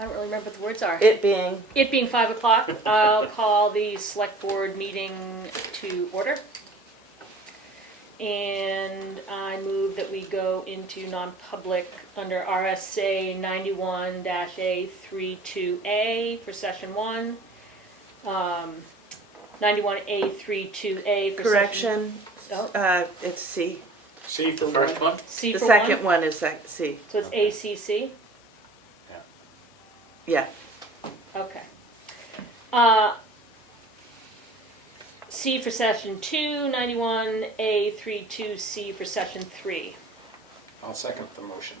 I don't really remember what the words are. It being, It being 5 o'clock, I'll call the select board meeting to order. And I move that we go into non-public under RSA 91-A32A for session 1. 91A32A for correction, Oh. it's C. C for The first one? C The for second 1. one is C. So it's ACC? Yeah. Okay. C for session 2, 91A32C for session 3. I'll second the motion.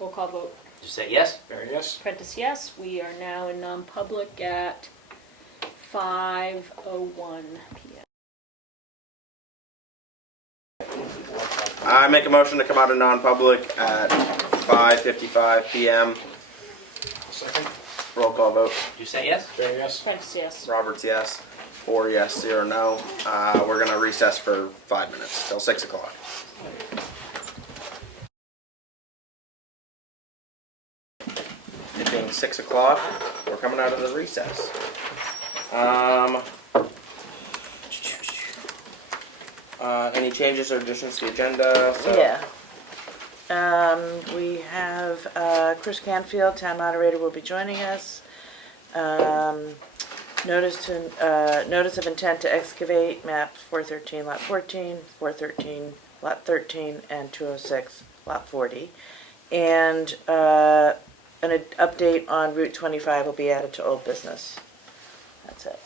Roll call vote. Did you say yes? Barry, yes? Prentice, yes. We are now in non-public at 5:01 p.m. I make a motion to come out of non-public at 5:55 p.m. Second. Roll call vote. Did you say yes? Barry, yes? Prentice, yes. Roberts, yes. 4 yes, 0 no. We're going to recess for 5 minutes till 6 o'clock. It being 6 o'clock, we're coming out of the recess. Any changes or additions to the agenda? Yeah. We have Chris Canfield, town moderator, will be joining us. Notice of intent to excavate maps 413 lot 14, 413 lot 13, and 206 lot 40. And an update on Route 25 will be added to old business. That's it.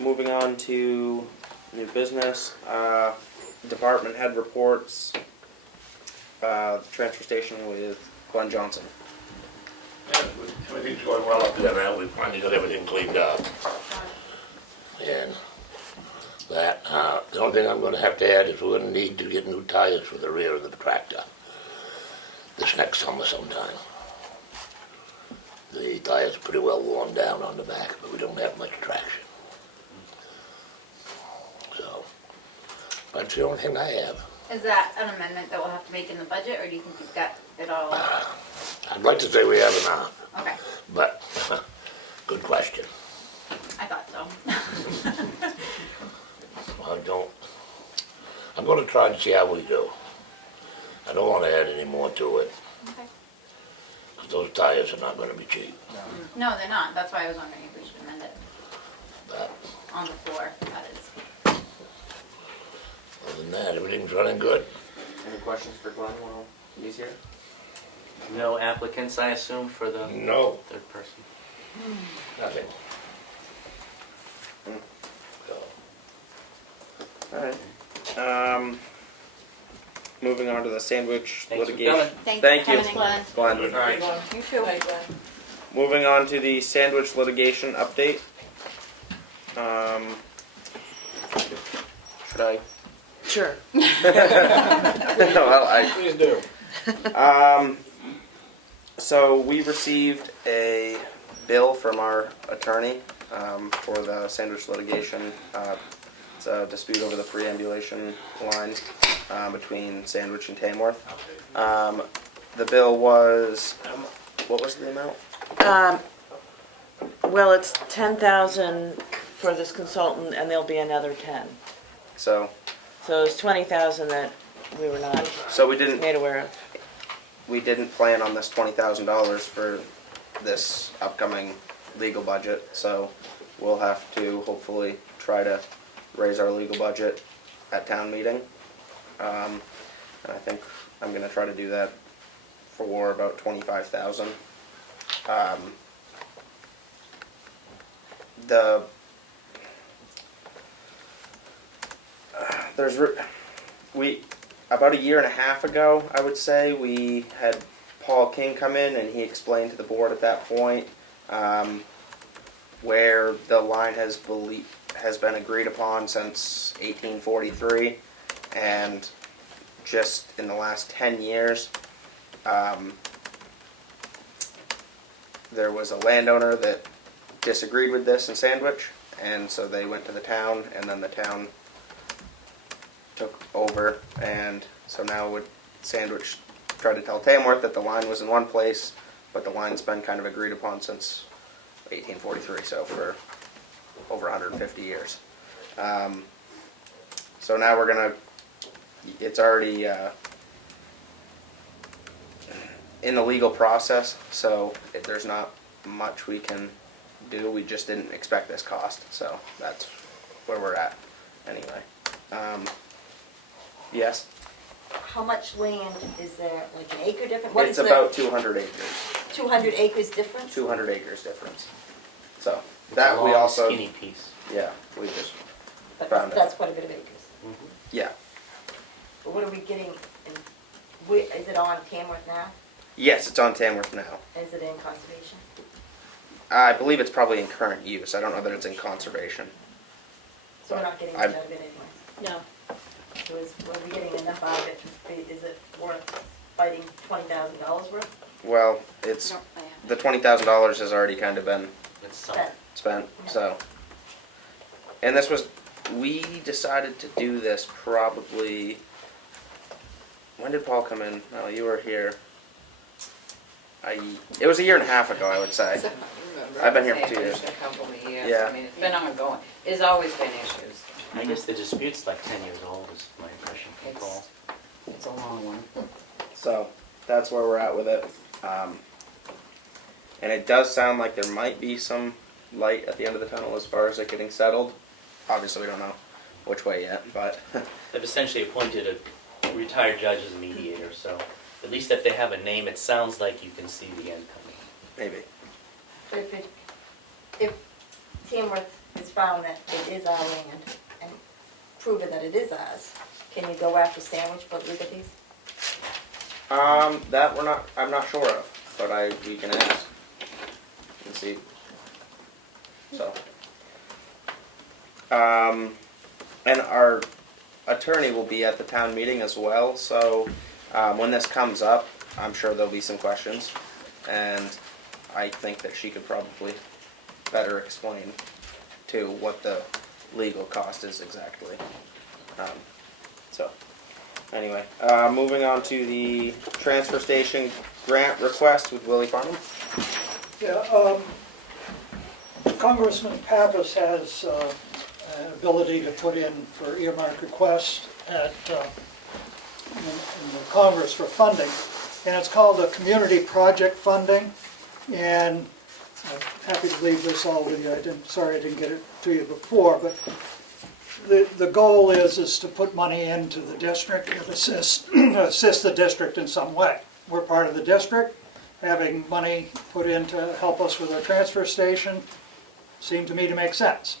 Moving on to new business, department head reports, transfer station with Glenn Johnson. Yeah, everything's going well up there now. We finally got everything cleaned up. And that, the only thing I'm gonna have to add is we're gonna need to get new tires for the rear of the tractor this next summer sometime. The tires are pretty well worn down on the back, but we don't have much traction. So, that's the only thing I have. Is that an amendment that we'll have to make in the budget, or do you think you've got it all? I'd like to say we have enough, Okay, but, good question. I thought so. I'm gonna try and see how we do. I don't wanna add any more to it, Okay. 'cause those tires are not gonna be cheap. No, they're not. That's why I was wondering if we should amend it But on the floor, that is. other than that, everything's running good. Any questions for Glenn while he's here? No applicants, I assume, for the No, third person? nothing. So, Alright. Moving on to the sandwich Thanks for litigation. coming. Thanks Thank for you. coming, Glenn. Glenn. good night. You too. Moving on to the sandwich litigation update. Should I? Sure. Well, Please do. So we received a bill from our attorney for the sandwich litigation. It's a dispute over the preambulation line between Sandwich and Tamworth. The bill was, what was the amount? Well, it's 10,000 for this consultant, and there'll be another 10. So So it's 20,000 that we were not we didn't made aware of. plan on this $20,000 for this upcoming legal budget. So we'll have to hopefully try to raise our legal budget at town meeting. And I think I'm gonna try to do that for about 25,000. About a year and a half ago, I would say, we had Paul King come in and he explained to the board at that point where the line has been agreed upon since 1843, and just in the last 10 years, there was a landowner that disagreed with this in Sandwich, and so they went to the town, and then the town took over, and so now would Sandwich tried to tell Tamworth that the line was in one place, but the line's been kind of agreed upon since 1843, so for over 150 years. So now we're gonna, it's already in the legal process, so there's not much we can do. We just didn't expect this cost, so that's where we're at anyway. Yes, How much land is there, like an acre difference? What it's is about the 200 acres, 200 acres difference? 200 acres difference. So It's that a we long, also, skinny piece. yeah, we just, But found it. that's quite a bit of acres. yeah. But what are we getting, is it on Tamworth now? Yes, it's on Tamworth now. Is it in conservation? I believe it's probably in current use. I don't know that it's in conservation. So we're not getting I- much out of it anyway. No. So were we getting enough out of it? Is it worth fighting $20,000 worth? Well, it's, the $20,000 has already kind of been It's some, That- spent, so. And this was, we decided to do this probably, when did Paul come in? Oh, you were here. It was a year and a half ago, I would say. I've been here for 2 years. A couple of years, Yeah. I mean, it's been ongoing, there's always been issues. I guess the dispute's like 10 years old is my impression from Paul. It's a long one. So that's where we're at with it. And it does sound like there might be some light at the end of the tunnel as far as it getting settled. Obviously, we don't know which way yet, but They've essentially appointed a retired judge as a mediator, so at least if they have a name, it sounds like you can see the end coming. maybe. But if Tamworth has found that it is our land and proven that it is ours, can you go after Sandwich for legal fees? That I'm not sure of, but we can ask and see. So, and our attorney will be at the town meeting as well, so, when this comes up, I'm sure there'll be some questions, and I think that she could probably better explain to what the legal cost is exactly. So, anyway, moving on to the transfer station grant request with Willie Farnham. Yeah, Congressman Pappas has an ability to put in for earmark requests at in the Congress for funding, and it's called the Community Project Funding. And I'm happy to leave this all with you. Sorry I didn't get it to you before, but the goal is to put money into the district and assist the district in some way. We're part of the district. Having money put in to help us with our transfer station seemed to me to make sense.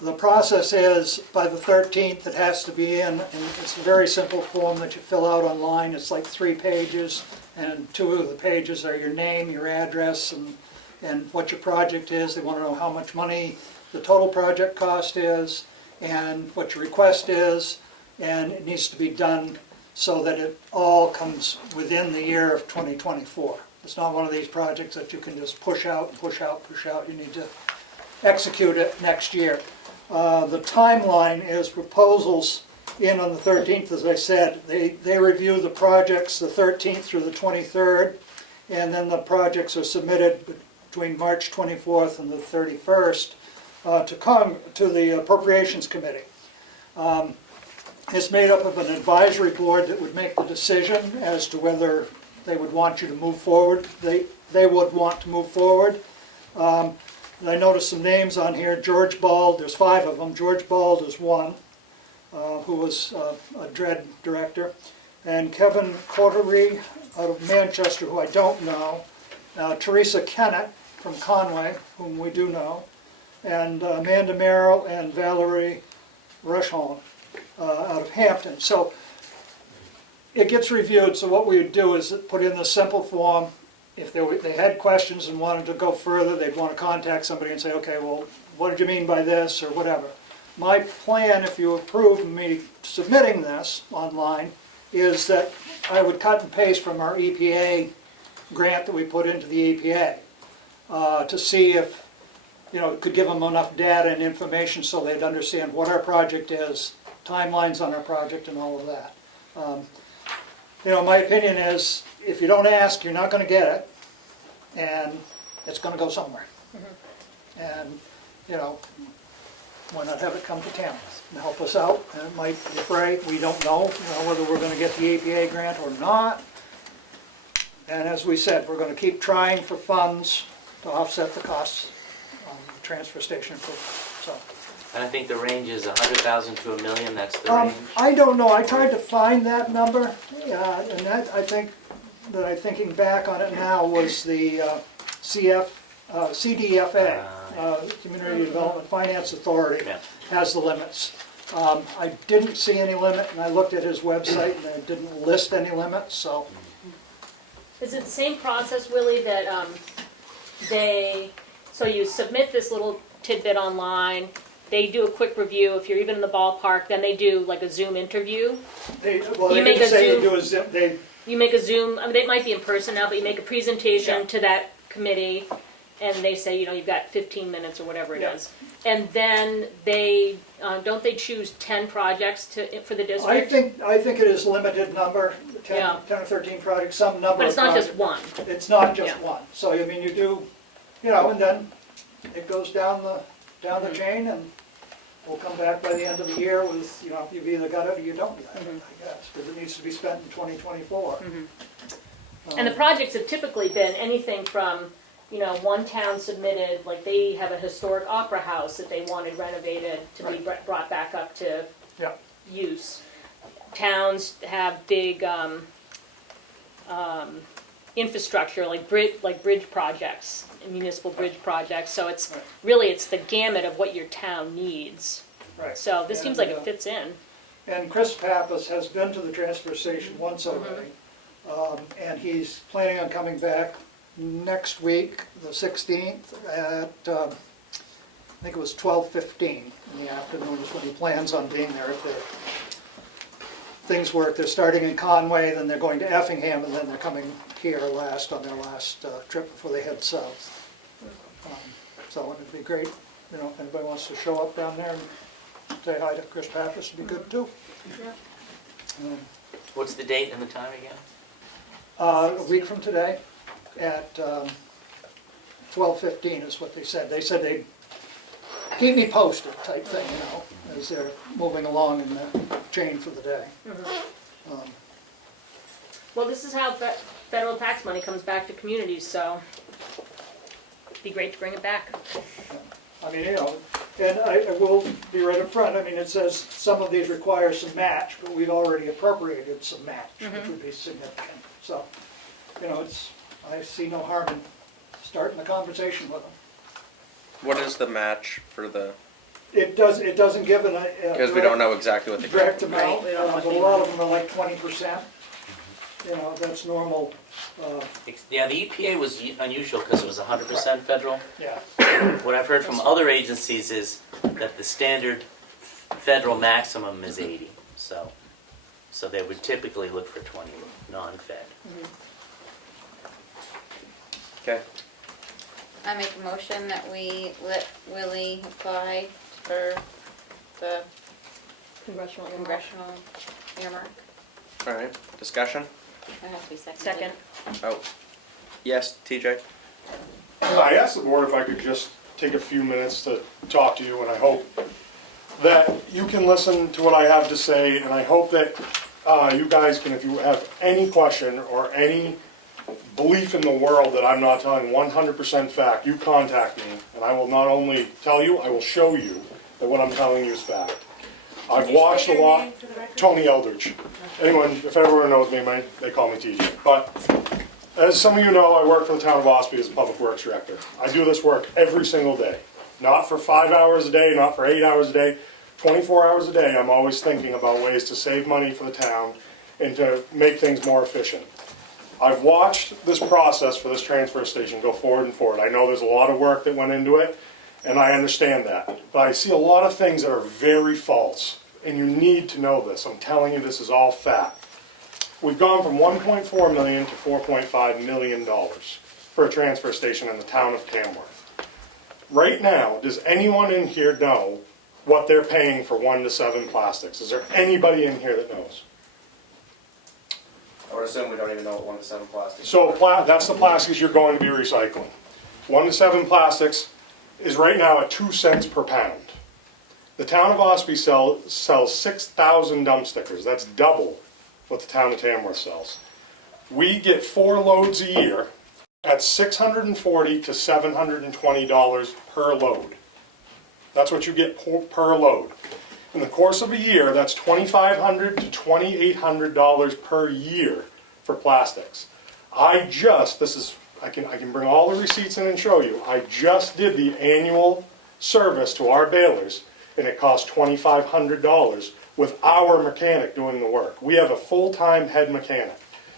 The process is, by the 13th, it has to be in, and it's a very simple form that you fill out online. It's like 3 pages, and 2 of the pages are your name, your address, and what your project is. They want to know how much money the total project cost is, and what your request is, and it needs to be done so that it all comes within the year of 2024. It's not one of these projects that you can just push out and push out, push out. You need to execute it next year. The timeline is proposals in on the 13th, as I said. They review the projects the 13th through the 23rd, and then the projects are submitted between March 24th and the 31st to the Appropriations Committee. It's made up of an advisory board that would make the decision as to whether they would want you to move forward. They would want to move forward. I noticed some names on here. George Bald, there's 5 of them. George Bald is one, who was a DRED director. And Kevin Coterie out of Manchester, who I don't know. Teresa Kennett from Conway, whom we do know. And Amanda Merrill and Valerie Rushholm out of Hampton. So it gets reviewed. So what we would do is put in the simple form. If they had questions and wanted to go further, they'd want to contact somebody and say, okay, well, what did you mean by this, or whatever. My plan, if you approve me submitting this online, is that I would cut and paste from our EPA grant that we put into the EPA to see if could give them enough data and information so they'd understand what our project is, timelines on our project and all of that. My opinion is, if you don't ask, you're not gonna get it, and it's gonna go somewhere. And, why not have it come to town and help us out? And it might defray, we don't know, whether we're gonna get the APA grant or not. And as we said, we're gonna keep trying for funds to offset the costs on the transfer station improvement, so. And I think the range is 100,000 to $1 million, that's the range. I don't know, I tried to find that number, and that, I think, that I'm thinking back on it now, was the CDFA, Community Development Finance Authority, Yeah. has the limits. I didn't see any limit, and I looked at his website, and it didn't list any limits, so. Is it the same process, Willie, that so you submit this little tidbit online, they do a quick review, if you're even in the ballpark, then they do like a Zoom interview? They You make didn't a say Zoom- do a zip, You make a Zoom, I mean, it might be in person now, but you make a presentation Yeah. to that committee, and they say, you've got 15 minutes or whatever it Yeah. is. And then they, don't they choose 10 projects for the district? I think it is limited number, 10 Yeah. 10 or 13 projects, some number But it's of not just projects. one. It's not just Yeah. one, so I mean, you do, and then it goes down the chain, and we'll come back by the end of the year with, you've either got it or you don't get it, I guess, because it needs to be spent in 2024. And the projects have typically been anything from, one town submitted, like they have a historic opera house that they wanted renovated to be brought back up to Yeah. use. Towns have big infrastructure, like bridge projects, municipal bridge projects. So it's Right. really, it's the gamut of what your town needs. Right. So this seems like And, it fits in. And Chris Pappas has been to the transfer station once already, and he's planning on coming back next week, the 16th, at, I think it was 12:15 in the afternoon is when he plans on being there. If things work, they're starting in Conway, then they're going to Effingham, and then they're coming here on their last trip before they head south. So it'd be great, if anybody wants to show up down there and say hi to Chris Pappas, it'd be good too. What's the date and the time again? A week from today at 12:15 is what they said. They said they'd keep me posted type thing, as they're moving along in the chain for the day. Well, this is how federal tax money comes back to communities, so it'd be great to bring it back. I mean, and I will be right up front, I mean, it says some of these require some match, but we've already appropriated some match, which would be significant. So, I see no harm in starting the conversation with them. What is the match for the, It doesn't give a because we don't know exactly what the direct grant. amount, Right, we don't know but what a the- lot of them are like 20%. That's normal, Yeah, the EPA was unusual because it was 100% federal. yeah. What I've heard from other agencies is that the standard federal maximum is 80, so they would typically look for 20 non-fed. Okay, I make a motion that we let Willie apply for the Congressional earmark. congressional earmark. all right, discussion? That has to be seconded. Second. Oh, yes, TJ? I asked the board if I could just take a few minutes to talk to you, and I hope that you can listen to what I have to say, and I hope that you guys can, if you have any question or any belief in the world that I'm not telling 100% fact, you contact me, and I will not only tell you, I will show you that what I'm telling you is fact. I've watched a lot. Tony Eldridge. Anyone, if everyone knows me, they call me TJ. But as some of you know, I work for the town of Ospey as a public works director. I do this work every single day. Not for 5 hours a day, not for 8 hours a day, 24 hours a day. I'm always thinking about ways to save money for the town and to make things more efficient. I've watched this process for this transfer station go forward and forward. I know there's a lot of work that went into it, and I understand that. But I see a lot of things that are very false, and you need to know this. I'm telling you, this is all fact. We've gone from $1.4 million to $4.5 million for a transfer station in the town of Tamworth. right now, does anyone in here know what they're paying for 1 to 7 plastics? Is there anybody in here that knows? I would assume we don't even know what 1 to 7 plastic. So that's the plastics you're going to be recycling. 1 to 7 plastics is right now at 2 cents per pound. The town of Ospey sells 6,000 dump stickers. That's double what the town of Tamworth sells. We get 4 loads a year at $640 to $720 per load. That's what you get per load. In the course of a year, that's $2,500 to $2,800 per year for plastics. I can bring all the receipts in and show you. I just did the annual service to our balers, and it cost $2,500 with our mechanic doing the work. We have a full-time head mechanic.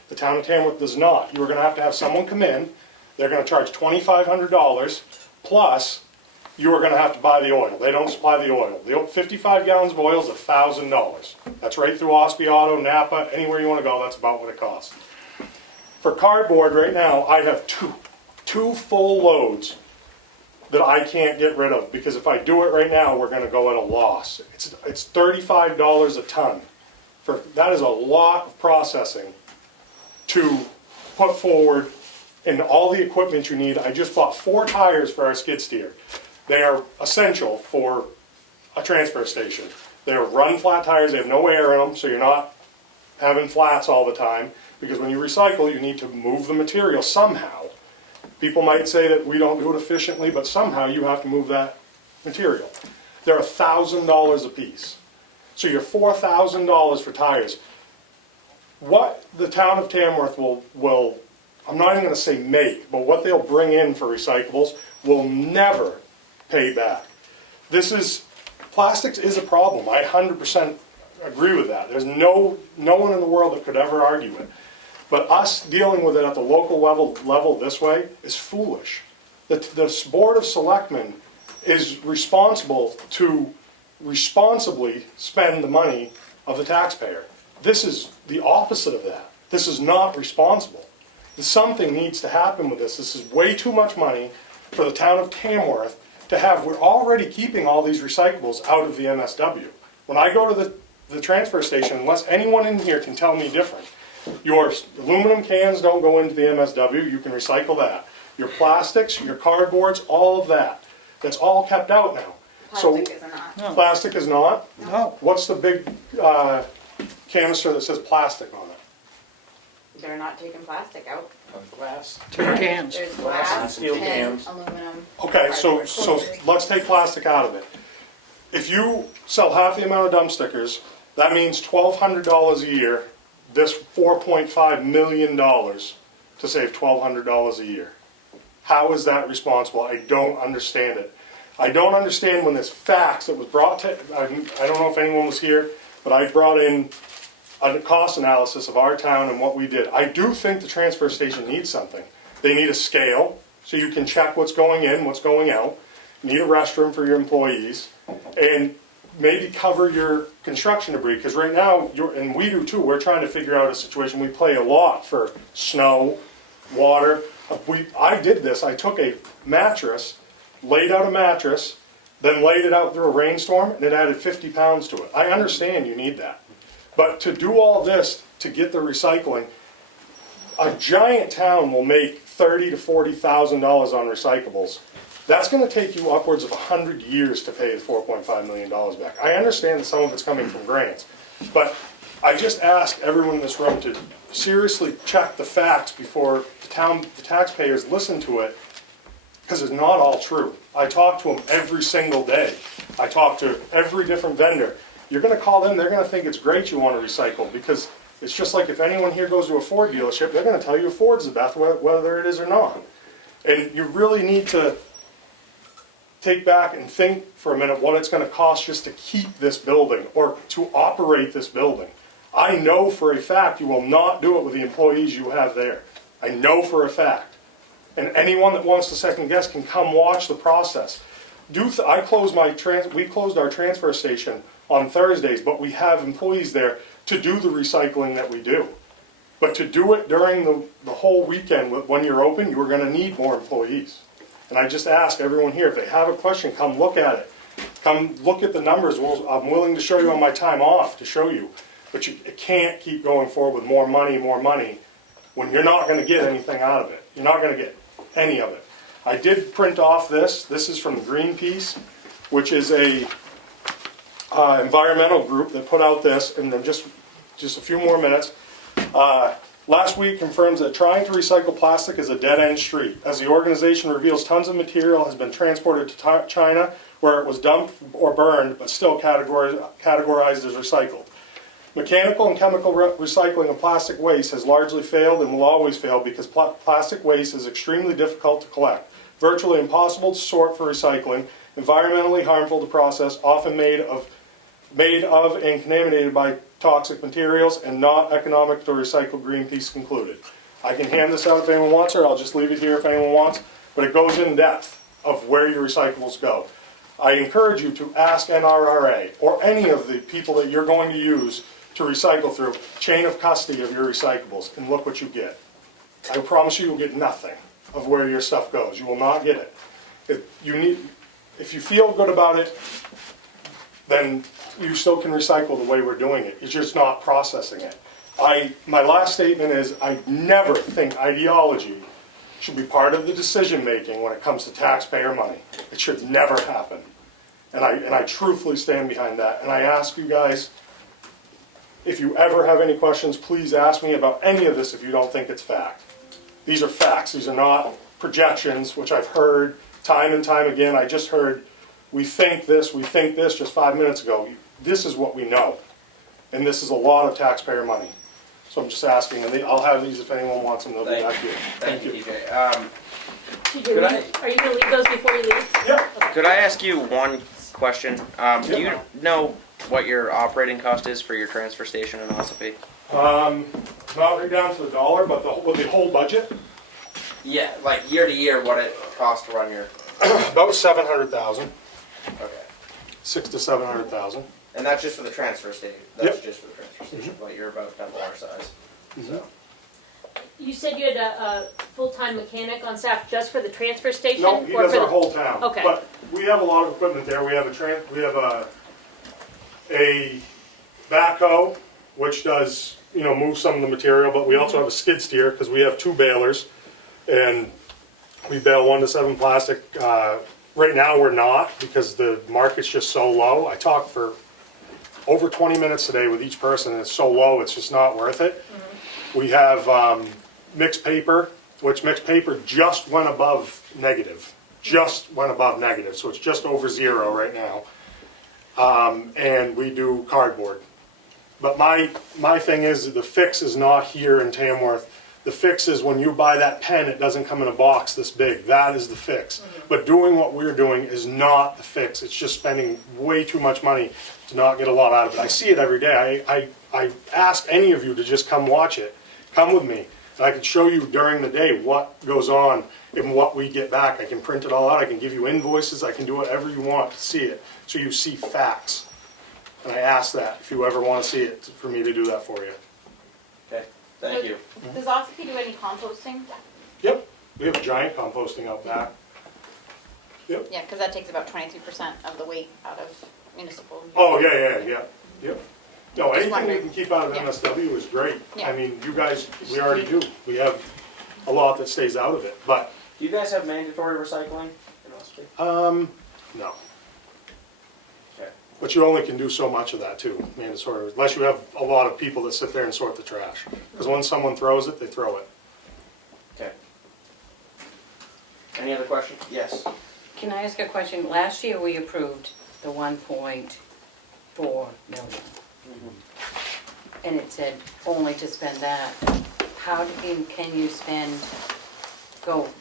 The town of Tamworth does not. You're going to have someone come in. They're going to charge $2,500 plus you are going to have to buy the oil. They don't supply the oil. The 55 gallons of oil is $1,000. That's right through Ospey Auto, Napa, anywhere you want to go, that's about what it costs. For cardboard right now, I have two full loads that I can't get rid of because if I do it right now, we're going to go at a loss. It's $35 a ton. That is a lot of processing to put forward and all the equipment you need. I just bought 4 tires for our skid steer. They are essential for a transfer station. They are run flat tires, they have no air in them, so you're not having flats all the time, because when you recycle, you need to move the material somehow. People might say that we don't do it efficiently, but somehow you have to move that material. They're $1,000 a piece. So you're $4,000 for tires. What the town of Tamworth will, I'm not even going to say make, but what they'll bring in for recyclables will never pay back. Plastics is a problem. I 100% agree with that. There's no one in the world that could ever argue it. But us dealing with it at the local level this way is foolish. The Board of Selectmen is responsible to responsibly spend the money of the taxpayer. This is the opposite of that. This is not responsible. Something needs to happen with this. This is way too much money for the town of Tamworth to have. We're already keeping all these recyclables out of the MSW. When I go to the transfer station, unless anyone in here can tell me different, your aluminum cans don't go into the MSW, you can recycle that. Your plastics, your cardboards, all of that. That's all kept out now. Plastic is not. Plastic is not? No. What's the big canister that says plastic on it? They're not taking plastic out. Glass. 2 cans. There's glass, steel tin, cans. aluminum. Okay, so cardboard. let's take plastic out of it. If you sell half the amount of dump stickers, that means $1,200 a year, this $4.5 million to save $1,200 a year. How is that responsible? I don't understand it. I don't understand when this fax that was brought to, I don't know if anyone was here, but I brought in a cost analysis of our town and what we did. I do think the transfer station needs something. They need a scale so you can check what's going in, what's going out. You need a restroom for your employees, and maybe cover your construction debris, because right now, and we do too, we're trying to figure out a situation. We pay a lot for snow, water. I did this. I took a mattress, laid out a mattress, then laid it out through a rainstorm, and it added 50 pounds to it. I understand you need that. But to do all this, to get the recycling, a giant town will make $30,000 to $40,000 on recyclables. That's going to take you upwards of 100 years to pay the $4.5 million back. I understand that some of it's coming from grants, but I just ask everyone in this room to seriously check the facts before the taxpayers listen to it, because it's not all true. I talk to them every single day. I talk to every different vendor. You're going to call them, they're going to think it's great you want to recycle, because it's just like if anyone here goes to a Ford dealership, they're going to tell you a Ford's the best, whether it is or not. And you really need to take back and think for a minute what it's going to cost just to keep this building or to operate this building. I know for a fact you will not do it with the employees you have there. I know for a fact. And anyone that wants to second guess can come watch the process. We closed our transfer station on Thursdays, but we have employees there to do the recycling that we do. But to do it during the whole weekend when you're open, you're going to need more employees. And I just ask everyone here, if they have a question, come look at it. Come look at the numbers. I'm willing to show you on my time off to show you. But you can't keep going forward with more money when you're not going to get anything out of it. You're not going to get any of it. I did print off this. This is from Greenpeace, which is a environmental group that put out this. And then just a few more minutes. Last week confirms that trying to recycle plastic is a dead-end street, as the organization reveals tons of material has been transported to China, where it was dumped or burned, but still categorized as recycled. Mechanical and chemical recycling of plastic waste has largely failed and will always fail because plastic waste is extremely difficult to collect, virtually impossible to sort for recycling, environmentally harmful to process, often made of and contaminated by toxic materials, and not economic to recycle, Greenpeace concluded. I can hand this out if anyone wants, or I'll just leave it here if anyone wants, but it goes in depth of where your recyclables go. I encourage you to ask NRRA or any of the people that you're going to use to recycle through chain of custody of your recyclables, and look what you get. I promise you, you'll get nothing of where your stuff goes. You will not get it. If you feel good about it, then you still can recycle the way we're doing it. It's just not processing it. My last statement is I never think ideology should be part of the decision making when it comes to taxpayer money. It should never happen. And I truthfully stand behind that. And I ask you guys, if you ever have any questions, please ask me about any of this if you don't think it's fact. These are facts. These are not projections, which I've heard time and time again. I just heard, we think this just 5 minutes ago. This is what we know. And this is a lot of taxpayer money. So I'm just asking, and I'll have these if anyone wants them, they'll be back here. Thank you, TJ. TJ, are you going to leave those before you leave? Yeah. Could I ask you one question? Do you know what your operating cost is for your transfer station in Ossipee? Not right down to the dollar, but the whole budget, Yeah, like year to year, what it costs to run your. about 700,000, Okay. 600,000 to 700,000. And that's just for the transfer station. That's Yep. just for the transfer station, but you're about double our size. So. You said you had a full-time mechanic on staff just for the transfer station? No, he or does for our the- whole town. Okay. But we have a lot of equipment there. We have a backhoe, which does, move some of the material, but we also have a skid steer because we have 2 balers, and we bale 1 to 7 plastic. Right now we're not because the market's just so low. I talked for over 20 minutes today with each person, and it's so low, it's just not worth it. We have mixed paper, which mixed paper just went above negative. So it's just over 0 right now. And we do cardboard. But my thing is, the fix is not here in Tamworth. The fix is when you buy that pen, it doesn't come in a box this big. That is the fix. But doing what we're doing is not the fix. It's just spending way too much money to not get a lot out of it. I see it every day. I ask any of you to just come watch it. Come with me. And I can show you during the day what goes on and what we get back. I can print it all out. I can give you invoices. I can do whatever you want to see it. So you see facts. And I ask that if you ever want to see it, for me to do that for you. Okay. Thank you. Does Ossipee do any composting? Yep. We have a giant composting out back. Yeah, because that takes about 23% of the weight out of municipal. Oh, yeah. Yep. No, Just anything we wondering. can keep out of Yeah. MSW is great. Yeah. I mean, you guys, we already do. We have a lot that stays out of it, but, Do you guys have mandatory recycling in Ossipee? no. Okay. But you only can do so much of that too, mandatory, unless you have a lot of people that sit there and sort the trash. Because when someone throws it, they throw it. Okay. Any other questions? Yes. Can I ask a question? Last year, we approved the 1.4 million. And it said only to spend that. How can you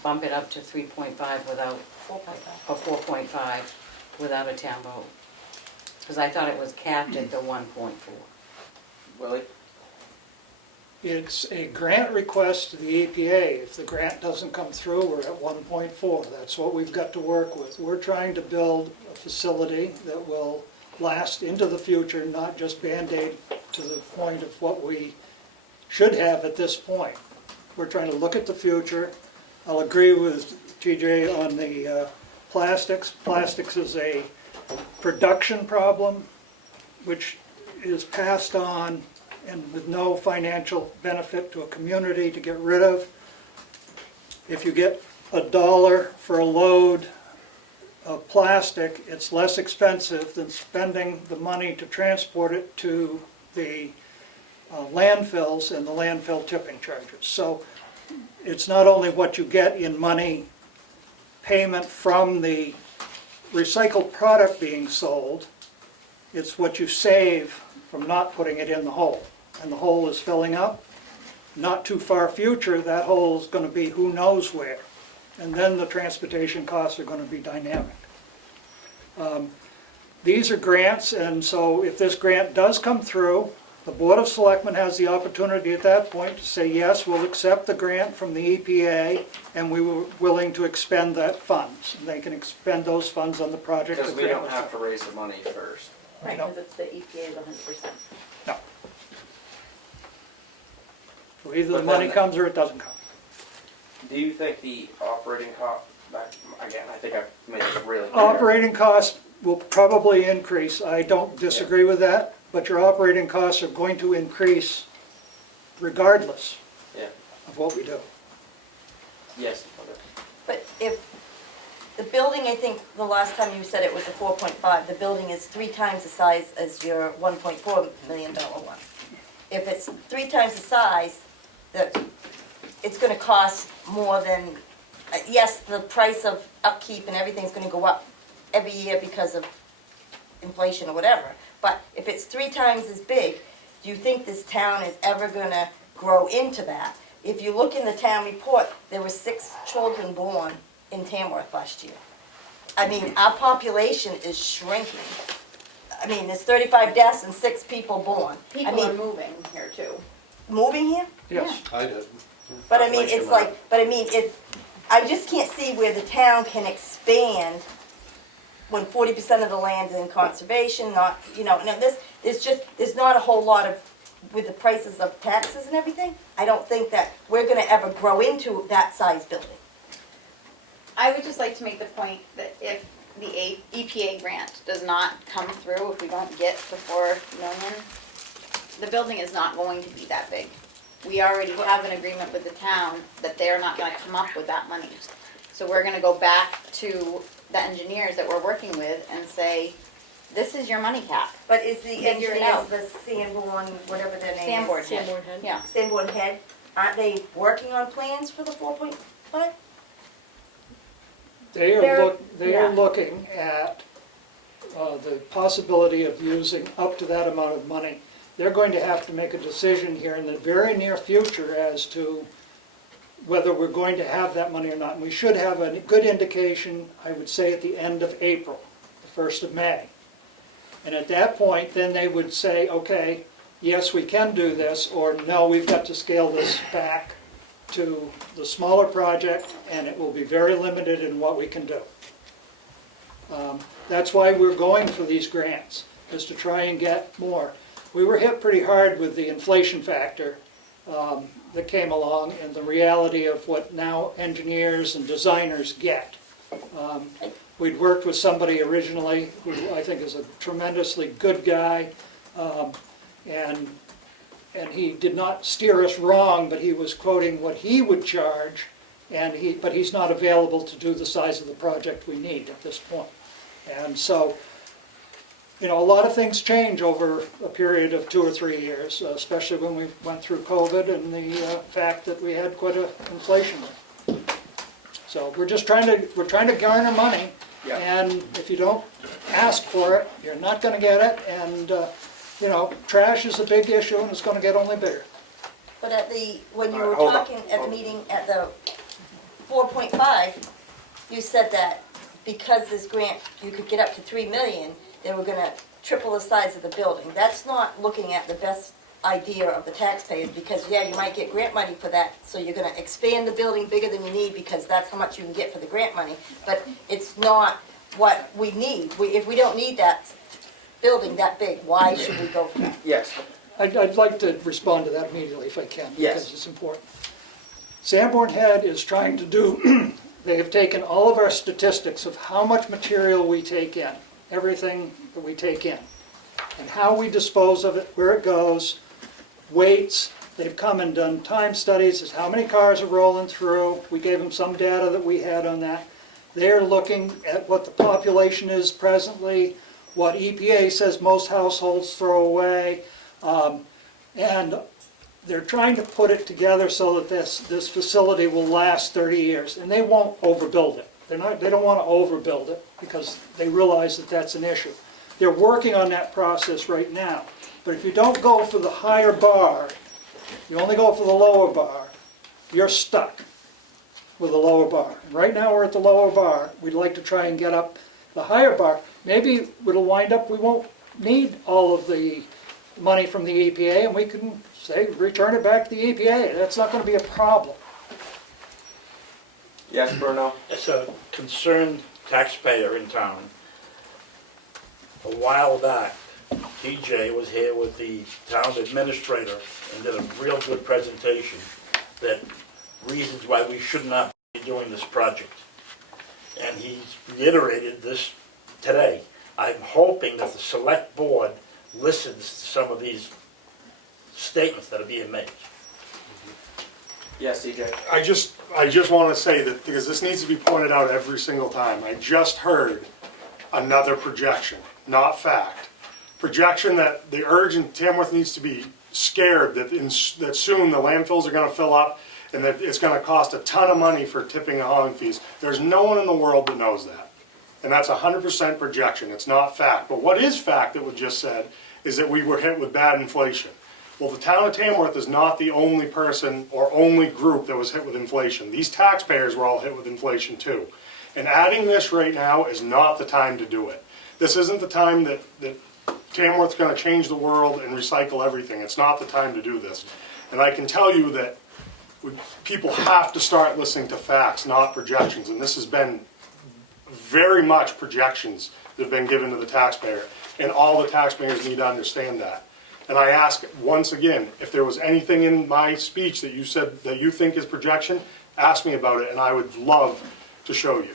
bump it up to 3.5 without, 4.5. or 4.5 without a town vote? Because I thought it was capped at the 1.4. Willie? It's a grant request to the EPA. If the grant doesn't come through, we're at 1.4. That's what we've got to work with. We're trying to build a facility that will last into the future, not just Band-Aid to the point of what we should have at this point. We're trying to look at the future. I'll agree with TJ, on the plastics. Plastics is a production problem which is passed on and with no financial benefit to a community to get rid of. If you get $1 for a load of plastic, it's less expensive than spending the money to transport it to the landfills and the landfill tipping charges. So it's not only what you get in money payment from the recycled product being sold, it's what you save from not putting it in the hole. And the hole is filling up. Not too far future, that hole is going to be who knows where. And then the transportation costs are going to be dynamic. These are grants, and so if this grant does come through, the Board of Selectmen has the opportunity at that point to say, yes, we'll accept the grant from the EPA, and we were willing to expend that funds. And they can expend those funds on the project. Because the we grant don't was have for. to raise the money first. Right, because it's the EPA's 100%. No. So either the But money then- comes or it doesn't come. Do you think the operating cost, again, I think I've made this really clear. Operating costs will probably increase. I don't disagree with that, but your operating costs are going to increase regardless Yeah, of what we do. yes, okay. But if the building, I think the last time you said it was a 4.5, the building is 3 times the size as your $1.4 million one. If it's 3 times the size, it's gonna cost more than, yes, the price of upkeep and everything's gonna go up every year because of inflation or whatever. But if it's 3 times as big, do you think this town is ever gonna grow into that? If you look in the town report, there were 6 children born in Tamworth last year. I mean, our population is shrinking. I mean, there's 35 deaths and 6 people born. I People are mean, moving here too. moving here? Yes. I did. But I mean, it's like, but I mean, I just can't see where the town can expand when 40% of the land is in conservation, not, you know, now there's not a whole lot of, with the prices of taxes and everything, I don't think that we're gonna ever grow into that size building. I would just like to make the point that if the EPA grant does not come through, if we don't get the 4 million, the building is not going to be that big. We already have an agreement with the town that they're not gonna come up with that money. So we're gonna go back to the engineers that we're working with and say, this is your money cap. But is the Figure it engineers, out. the Sanborn, whatever their name is? Sanborn head. Sanborn head. Yeah. Sanborn head, aren't they working on plans for the 4.5? They are They're- they are yeah. looking at the possibility of using up to that amount of money. They're going to have to make a decision here in the very near future as to whether we're going to have that money or not. And we should have a good indication, I would say, at the end of April, the 1st of May. And at that point, then they would say, okay, yes, we can do this, or no, we've got to scale this back to the smaller project, and it will be very limited in what we can do. That's why we're going for these grants, is to try and get more. We were hit pretty hard with the inflation factor that came along and the reality of what now engineers and designers get. We'd worked with somebody originally who I think is a tremendously good guy, and he did not steer us wrong, but he was quoting what he would charge, but he's not available to do the size of the project we need at this point. And so, you know, a lot of things change over a period of 2 or 3 years, especially when we went through COVID and the fact that we had quite an inflation. So we're trying to garner money, Yeah. and if you don't ask for it, you're not going to get it. And you know, trash is a big issue, and it's going to get only bigger. But when you were Hold on, talking at the hold on. meeting at the 4.5, you said that because this grant, you could get up to 3 million, they were gonna triple the size of the building. That's not looking at the best idea of the taxpayers, because yeah, you might get grant money for that, so you're gonna expand the building bigger than you need because that's how much you can get for the grant money, but it's not what we need. If we don't need that building that big, why should we go for that? Yes, I'd like to respond to that immediately if I can, Yes. because it's important. Sanborn Head is trying to do They have taken all of our statistics of how much material we take in, everything that we take in, and how we dispose of it, where it goes, weights. They've come and done time studies as how many cars are rolling through. We gave them some data that we had on that. They're looking at what the population is presently, what EPA says most households throw away, and they're trying to put it together so that this facility will last 30 years, and they won't overbuild it. They don't want to overbuild it because they realize that that's an issue. They're working on that process right now. But if you don't go for the higher bar, you only go for the lower bar, you're stuck with the lower bar. And right now we're at the lower bar. We'd like to try and get up the higher bar. Maybe it'll wind up we won't need all of the money from the EPA, and we can say return it back to the EPA. That's not going to be a problem. Yes, Bruno? As a concerned taxpayer in town, a while back, TJ was here with the town administrator and did a real good presentation that reasons why we should not be doing this project. And he's reiterated this today. I'm hoping that the select board listens to some of these statements that are being made. Yes, CJ? I just want to say that, because this needs to be pointed out every single time, I just heard another projection, not fact. Projection that the urgent Tamworth needs to be scared that that soon the landfills are going to fill up and that it's going to cost a ton of money for tipping and hauling fees. There's no one in the world that knows that. And that's 100% projection. It's not fact. But what is fact that was just said is that we were hit with bad inflation. Well, the town of Tamworth is not the only person or only group that was hit with inflation. These taxpayers were all hit with inflation too. And adding this right now is not the time to do it. This isn't the time that Tamworth's going to change the world and recycle everything. It's not the time to do this. And I can tell you that people have to start listening to facts, not projections. And this has been very much projections that have been given to the taxpayer. And all the taxpayers need to understand that. And I ask once again, if there was anything in my speech that you said that you think is projection, ask me about it and I would love to show you.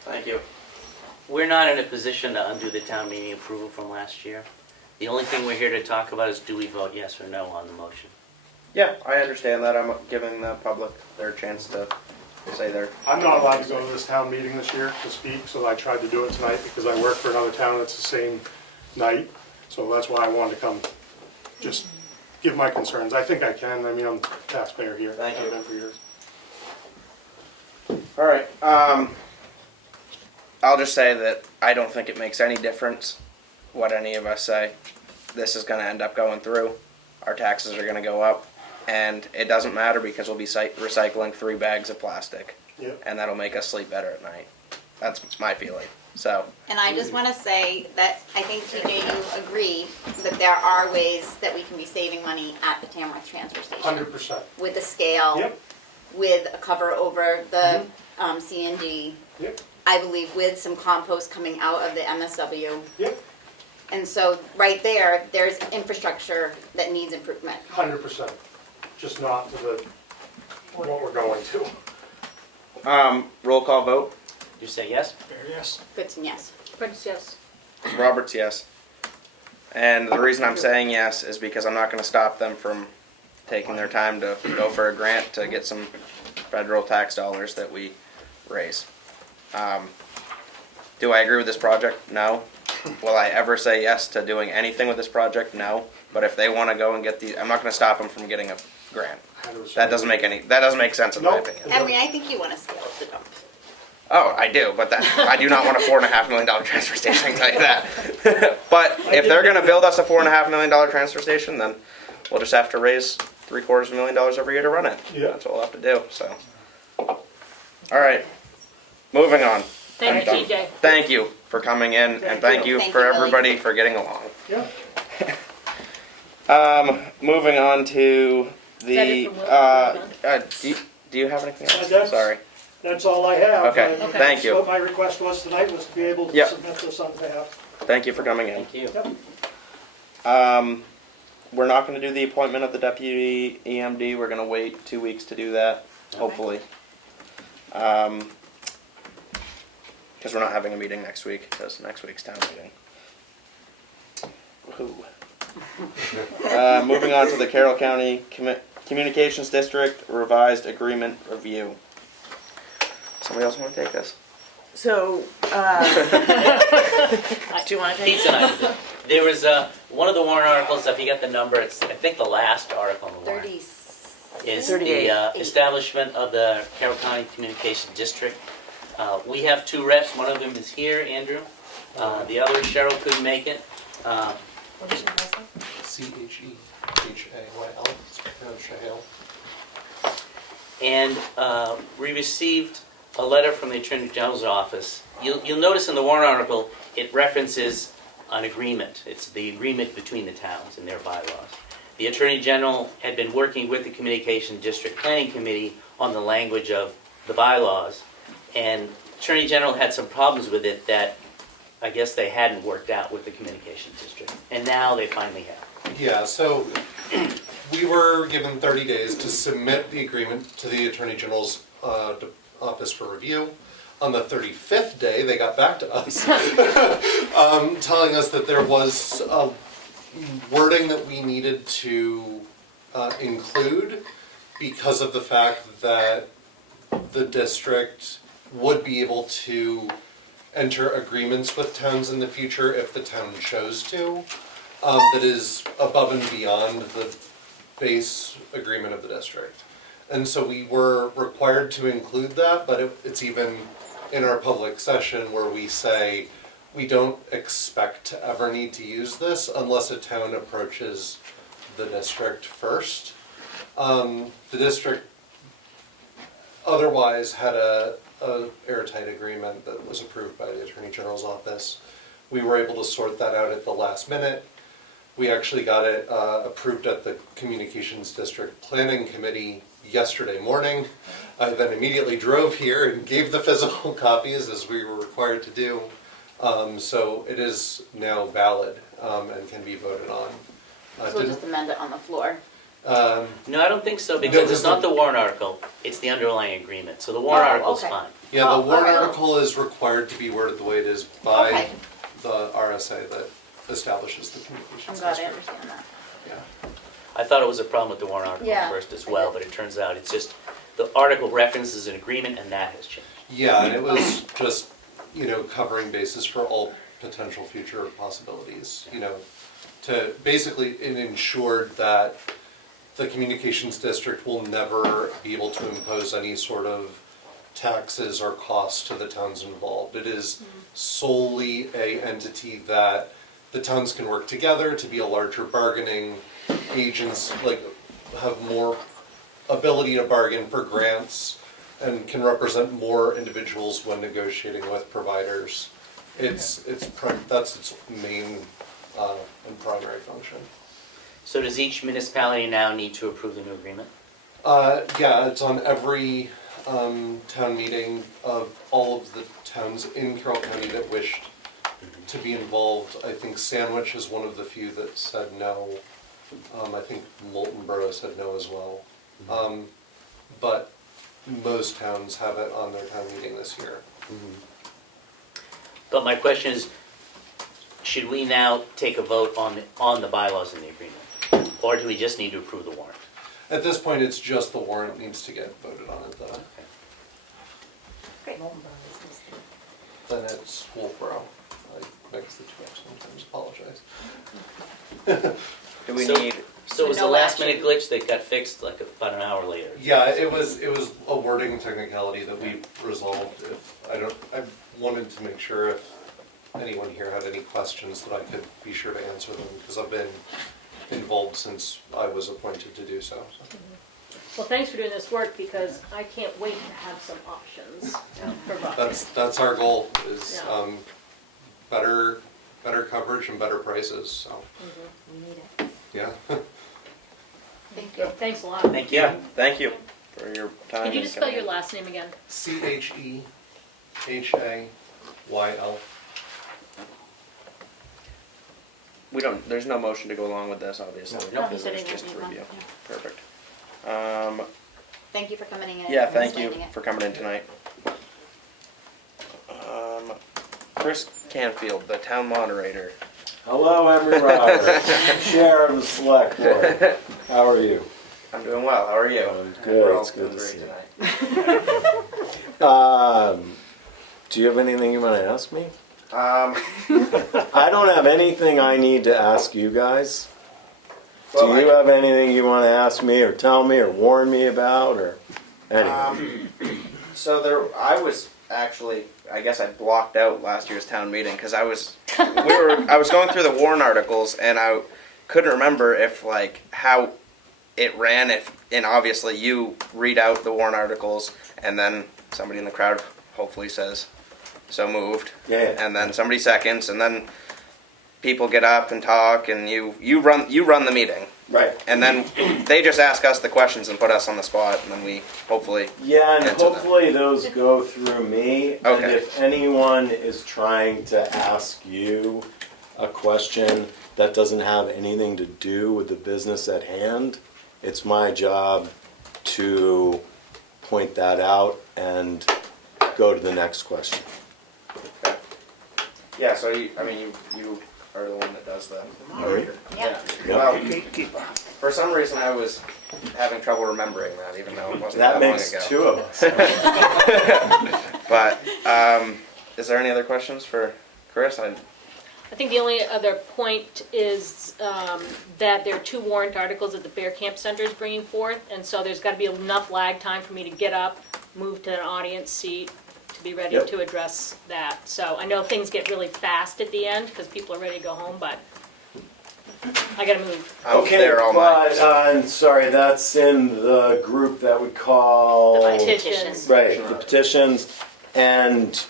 Thank you. We're not in a position to undo the town meeting approval from last year. The only thing we're here to talk about is do we vote yes or no on the motion. Yeah, I understand that. I'm giving the public their chance to say their... I'm not allowed to go to this town meeting this year to speak, so I tried to do it tonight because I work for another town that's the same night. So that's why I wanted to come just give my concerns. I think I can. I mean, I'm a taxpayer here. Thank you. I've been for years. All right. I'll just say that I don't think it makes any difference what any of us say. This is going to end up going through. Our taxes are going to go up. And it doesn't matter because we'll be recycling 3 bags of plastic. Yep. And that'll make us sleep better at night. That's my feeling. So, And I just want to say that I think, TJ, you agree that there are ways that we can be saving money at the Tamworth transfer station. 100%. With the scale, Yep. with a cover over the C&D, Yep. I believe with some compost coming out of the MSW. Yep. And so right there, there's infrastructure that needs improvement. 100%. Just not to the what we're going to. roll call vote. You say yes? Yes. Goodson, yes. Prince, yes. Roberts, yes. And the reason I'm saying yes is because I'm not going to stop them from taking their time to go for a grant to get some federal tax dollars that we raise. Do I agree with this project? No. Will I ever say yes to doing anything with this project? No. But if they want to go and get the, I'm not going to stop them from getting a grant. 100%. That doesn't make sense in my Nope. opinion. I mean, I think you want to scale up the dump. Oh, I do, but I do not want a $4.5 million transfer station, I can tell you that. But if they're going to build us a $4.5 million transfer station, then we'll just have to raise $750,000 every year to run it. Yeah. That's what we'll have to do. So, all right, moving on. Thank you, I'm done. TJ. Thank you for coming in, and thank you Thank for you, Lily. everybody for getting along. Yeah. Moving on to Is that it from Will? do you have anything else? That's- Sorry. That's all I have. Okay, Okay. thank you. What my request was tonight was to be able to Yep. submit this on behalf. Thank you for coming in. Thank you. Yep. We're not going to do the appointment of the deputy EMD. We're going to wait 2 weeks to do that, hopefully. Because we're not having a meeting next week, because next week's town meeting. Woohoo. Moving on to the Carroll County Communications District Revised Agreement Review. Somebody else want to take this? So, do you want to take Pete and I did it. There was one of the warrant articles, if you got the number, it's, I think the last article on the warrant. 30. Is 38. the establishment of the Carroll County Communication District. We have two reps, one of them is here, Andrew. The other, Cheryl, couldn't make it. What is your last name? CHEHAYL, it's pronounced Chahale. And we received a letter from the Attorney General's office. You'll notice in the warrant article, it references an agreement. It's the agreement between the towns and their bylaws. The Attorney General had been working with the Communication District Planning Committee on the language of the bylaws, and Attorney General had some problems with it that I guess they hadn't worked out with the Communication District, and now they finally have. Yeah, so we were given 30 days to submit the agreement to the Attorney General's office for review. On the 35th day, they got back to us, telling us that there was wording that we needed to include because of the fact that the district would be able to enter agreements with towns in the future if the town chose to, that is above and beyond the base agreement of the district. And so we were required to include that, but it's even in our public session where we say we don't expect to ever need to use this unless a town approaches the district first. The district otherwise had a airtight agreement that was approved by the Attorney General's office. We were able to sort that out at the last minute. We actually got it approved at the Communications District Planning Committee yesterday morning. I then immediately drove here and gave the physical copies as we were required to do. So it is now valid and can be voted on. So we'll just amend it on the floor. No, I don't think so, because it's not the warrant article, it's the underlying agreement, so the warrant Oh, article's okay. fine. Yeah, the warrant okay. article is required to be worded the way it is by Okay. the RSA that establishes the I'm communications glad I district. understand that. Yeah. I thought it was a problem with the warrant article Yeah. first as well, but it turns out it's just, the article references an agreement and that has changed. Yeah, and it was just, covering bases for all potential future possibilities, to basically, it ensured that the communications district will never be able to impose any sort of taxes or costs to the towns involved. It is solely a entity that the towns can work together to be a larger bargaining agents, like have more ability to bargain for grants and can represent more individuals when negotiating with providers. That's its main and primary function. So does each municipality now need to approve the new agreement? Yeah, it's on every town meeting of all of the towns in Carroll County that wished to be involved. I think Sandwich is one of the few that said no. I think Moulton Borough said no as well. But most towns have it on their town meeting this year. But my question is, should we now take a vote on the bylaws in the agreement? Or do we just need to approve the warrant? At this point, it's just the warrant needs to get voted on it though. Great. Then it's Wolfboro. I mix the two up sometimes, apologize. Do we So- need, So it was a No last minute action. glitch that got fixed like about an hour later? Yeah, it was a wording technicality that we resolved. I wanted to make sure if anyone here had any questions that I could be sure to answer them, because I've been involved since I was appointed to do so. Well, thanks for doing this work, because I can't wait to have some options for Bucks. That's our goal, is Yeah. better coverage and better prices, so, We need it. yeah. Thank you. Thanks a lot. Thank you. yeah, thank you for your time. Can you and just spell coming your in. last name again? CHEHAYL. There's no motion to go along with this, obviously. No. No, he Because said he it's didn't just need one. review. Yeah. Perfect. Thank you for coming in Yeah, and thank you explaining it. for coming in tonight. Chris Canfield, the town moderator. Hello, Emery Roberts, Chair of the Select Board. How are you? I'm doing well. How are you? Good, We're all it's good doing to great see you. tonight. Do you have anything you want to ask me? Um, I don't have anything I need to ask you guys. Well, Do you have anything you want to ask me or tell me or warn me about or anything? So I was actually, I guess I blocked out last year's town meeting because I was going through the warrant articles and I couldn't remember if like how it ran. And obviously you read out the warrant articles and then somebody in the crowd hopefully says, "So moved." Yeah. And then somebody seconds, and then people get up and talk, and you run the meeting. Right. And then they just ask us the questions and put us on the spot, and then we hopefully. Yeah, and answer them. hopefully those go through me. And Okay. if anyone is trying to ask you a question that doesn't have anything to do with the business at hand, it's my job to point that out and go to the next question. Okay. Yeah. So you are the one that does the. Alright. Yeah. Well, for some reason I was having trouble remembering that, even though it wasn't That that long makes ago. two of us. But is there any other questions for Chris? I think the only other point is that there are 2 warrant articles that the Bear Camp Center is bringing forth, and so there's got to be enough lag time for me to get up, move to an audience seat, to be ready Yep. to address that. So I know things get really fast at the end because people are ready to go home, but I got to move. I'm Okay, there all night. but I'm sorry, that's in the group that we call... The petitions. Right, the petitions, and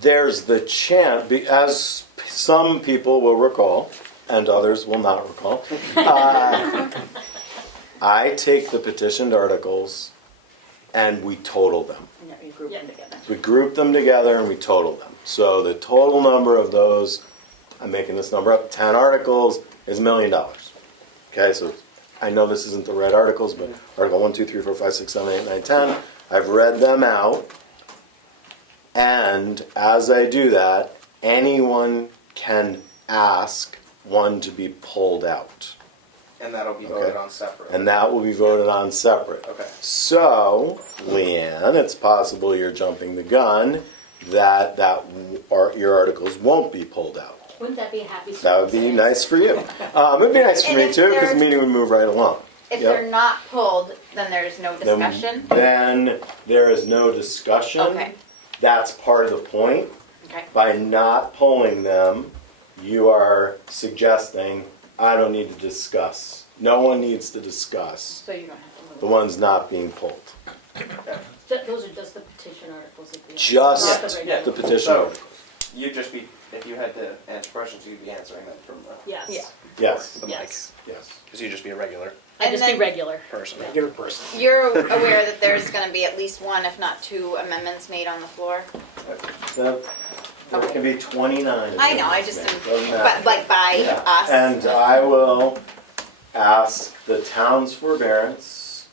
there's the chance, as some people will recall, and others will not recall, I take the petitioned articles and we total them. No, you group them together. We group them together and we total them. So the total number of those, I'm making this number up, 10 articles is $1 million. Okay, so I know this isn't the right articles, but Article 1, 2, 3, 4, 5, 6, 7, 8, 9, 10, I've read them out. And as I do that, anyone can ask one to be pulled out. And that'll be Okay. voted on separately. And that will be voted on separate. Okay. So, Leanne, it's possible you're jumping the gun that your articles won't be pulled out. Wouldn't that be a happy That would be nice for you. It would be nice for And me if too, because the they're- meeting would move right along. If Yep. they're not pulled, then there's no discussion. Then there is no discussion. Okay. That's part of the point. Okay. By not pulling them, you are suggesting I don't need to discuss. No one needs to discuss So you don't have to the move. ones not being pulled. Those are just the petition articles at the end. Just Not the regular. the petition So- articles. You'd just be, if you had to answer questions, you'd be answering them from Yes. Yeah. Yes, the mic. Yes. yes. Because you'd just be a regular I'd And just be then- regular. person. Give it person. You're aware that there's going to be at least 1, if not 2, amendments made on the floor? There can be 29. I know, I amendments just made. didn't, Doesn't but matter. like by Yeah. us. And I will ask the town's forbearance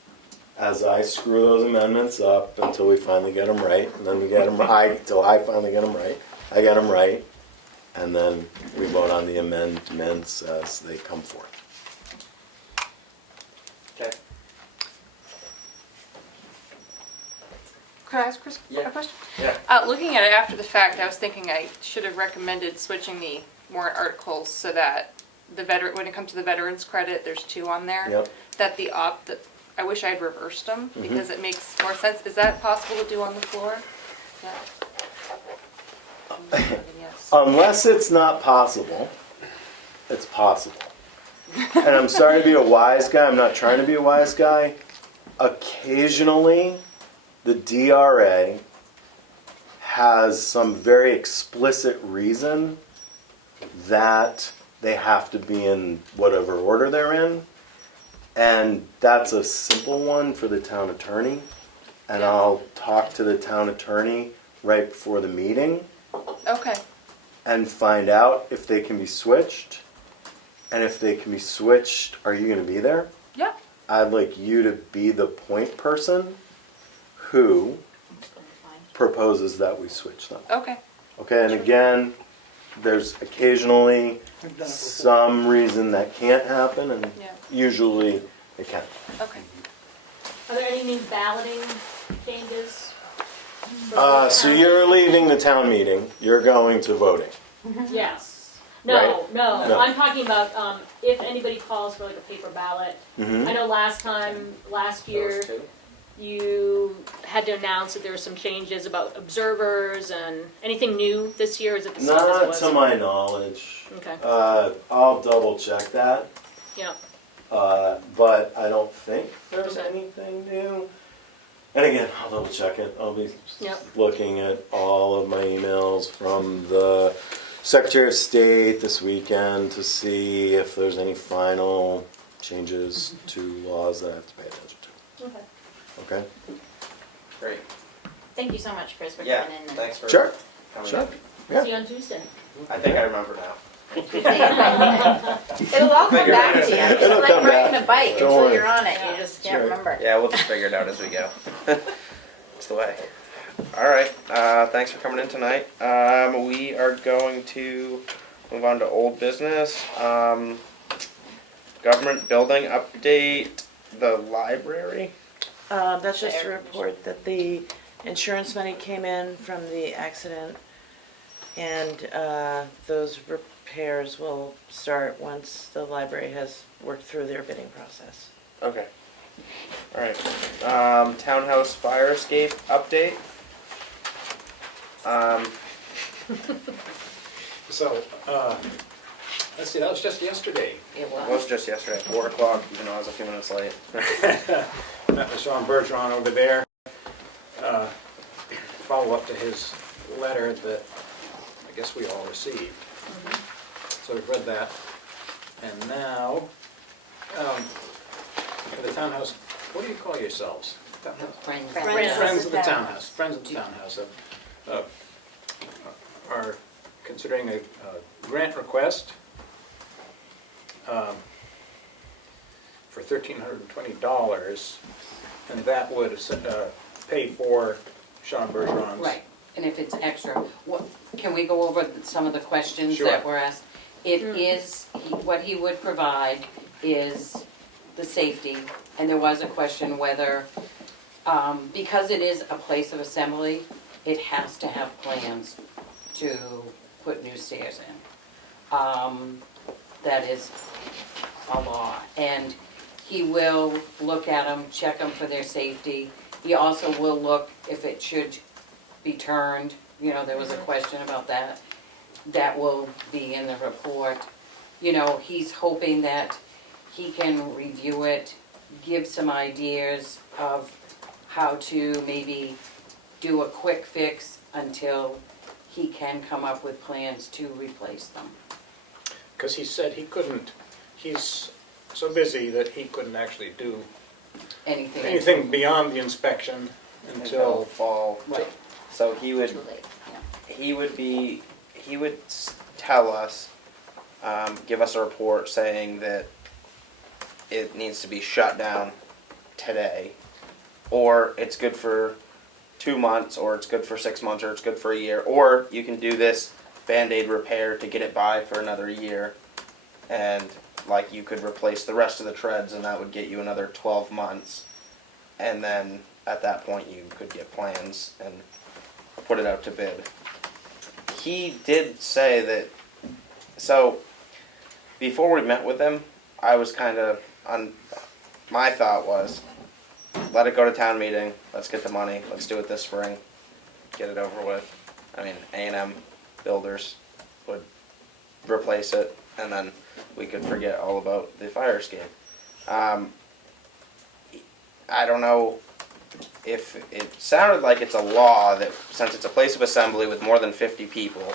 as I screw those amendments up until we finally get them right. And then we get them, till I finally get them right. I get them right. And then we vote on the amendments as they come forth. Okay. Could I ask Chris Yeah. a question? Yeah. Looking at it after the fact, I was thinking I should have recommended switching the warrant articles so that when it comes to the veterans credit, there's 2 on there. Yep. That I wish I had reversed them because it makes more sense. Is that possible to do on the floor? Yeah. Yes. Unless it's not possible, it's possible. And I'm sorry to be a wise guy, I'm not trying to be a wise guy. Occasionally, the DRA has some very explicit reason that they have to be in whatever order they're in. And that's a simple one for the town attorney. And I'll talk to the town attorney right before the meeting Okay. and find out if they can be switched. And if they can be switched, are you going to be there? Yeah. I'd like you to be the point person who proposes that we switch them. Okay. Okay, and again, there's occasionally We've done it before. some reason that can't happen, and Yeah. usually it can. Okay. Are there any new balloting changes? So you're leaving the town meeting, you're going to voting. Yes. Right. No, No. I'm talking about, if anybody calls for like a paper ballot. Mhm. I know last year, you had to announce that there were some changes about observers and anything new this year, is it the same as it Not was? to my knowledge. Okay, I'll double check that, yeah, but I don't think there's Okay. anything new. And again, I'll double check it. I'll be Yep. looking at all of my emails from the Secretary of State this weekend to see if there's any final changes to laws that I have to pay attention to. okay. Okay? Great. Thank you so much, Chris, for Yeah, coming in. thanks for Sure. coming Sure. in. Yeah. See you on Tuesday. I think I remember now. It'll all come Figure back it to you. out. It's It'll like come riding back. a bike Don't until worry. you're on it. You just can't Sure. remember. Yeah, we'll just figure it out as we go. It's the way. All right. Thanks for coming in tonight. We are going to move on to old business. Government building update. The library. That's just a report that the insurance money came in from the accident, and those repairs will start once the library has worked through their bidding process. Okay. All right. Townhouse fire escape update. So, let's see, that was just yesterday. It It was was. just yesterday, 4 o'clock, even though I was a few minutes late. Met with Sean Bergeron over there. Follow up to his letter that I guess we all received. So we've read that. And now, for the townhouse, what do you call yourselves? Townhouse? Friends. Friends of the townhouse, friends of the townhouse are considering a grant request for $1,320, and that would pay for Sean Bergeron's. Right, and if it's extra, what, can we go over some of the questions Sure. that were asked? It is, what he would provide is the safety, and there was a question whether, because it is a place of assembly, it has to have plans to put new stairs in. That is a law, and he will look at them, check them for their safety. He also will look if it should be turned, you know, there was a question about that. That will be in the report. You know, he's hoping that he can review it, give some ideas of how to maybe do a quick fix until he can come up with plans to replace them. Because he said he couldn't, he's so busy that he couldn't actually do anything beyond the inspection Until until, fall. Right. So he would, Too late, yeah. he would tell us, give us a report saying that it needs to be shut down today, or it's good for 2 months, or it's good for 6 months, or it's good for a year, or you can do this Band-Aid repair to get it by for another year, and like you could replace the rest of the treads, and that would get you another 12 months, and then at that point you could get plans and put it out to bid. He did say that, so before we met with him, I was kind of on, my thought was, let it go to town meeting, let's get the money, let's do it this spring, get it over with. I mean, A&M Builders would replace it, and then we could forget all about the fire escape. I don't know if it sounded like it's a law that since it's a place of assembly with more than 50 people,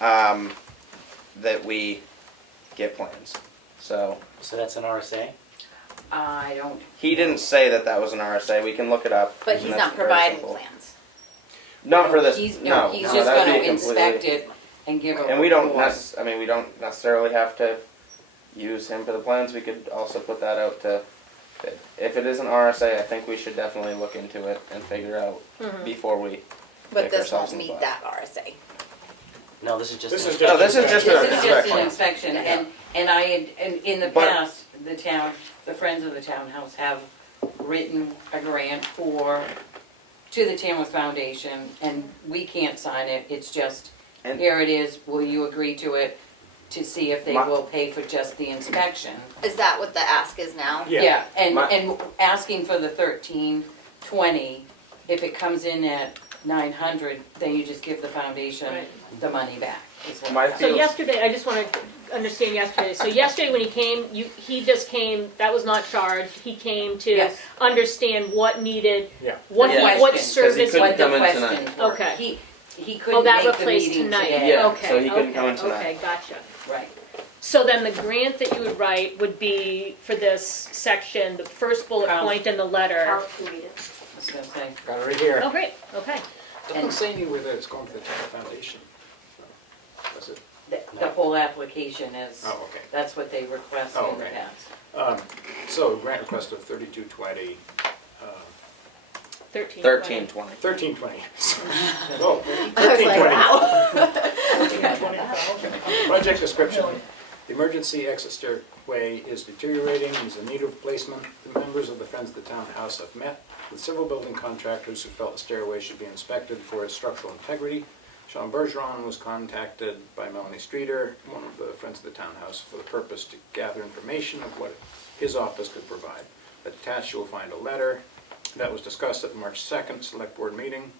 that we get plans. So So that's an RSA? I don't, he didn't say that that was an RSA. We can look it up. But and he's that's not very providing simple. plans. Not for this. he's, no, he's no, just that'd gonna be inspect completely- it and give a And we don't. report. I mean, we don't necessarily have to use him for the plans. We could also put that out to. If it is an RSA, I think we should definitely look into it and figure out before we. But kick this ourselves won't in the meet butt. that RSA. No, this is just. This an is No, this is just This an is just an inspection. inspection, and I had, and in the But- past, the town, the Friends of the Townhouse have written a grant to the Tamworth Foundation, and we can't sign it, it's just, And- here it is, will you agree to it, to see if they My- will pay for just the inspection? Is that what the ask is now? Yeah. Yeah, and, My- and asking for the 1320, if it comes in at 900, then you just give the foundation Right. the money back, is what My that- So Feels- yesterday, I just want to understand yesterday. So yesterday when he came, he just came, that was not charged. He came to Yes. understand what needed, Yeah. what, The what question, service. couldn't What the come in tonight. questions were. Okay. He Oh, couldn't that make the replaced meeting tonight. today. Yeah, Okay, so he couldn't okay, come in tonight. Okay, gotcha. Right. So then the grant that you would write would be for this section, the first bullet Carl's- point in the letter. I was gonna say, Got it right here. Oh, great, okay. Doesn't say anywhere that it's going to the town foundation. Does it? the whole application is, Oh, okay. that's what they request Oh, in the okay. past. So grant request of 3220, 13. 1320. 1320. Oh, I was like, 1320. wow. Project description. The emergency exit stairway is deteriorating, is in need of replacement. The members of the Friends of the Townhouse have met with several building contractors who felt the stairway should be inspected for its structural integrity. Sean Bergeron was contacted by Melanie Streeter, one of the Friends of the Townhouse, for the purpose to gather information of what his office could provide. Attached, you will find a letter that was discussed at the March 2nd Select Board meeting.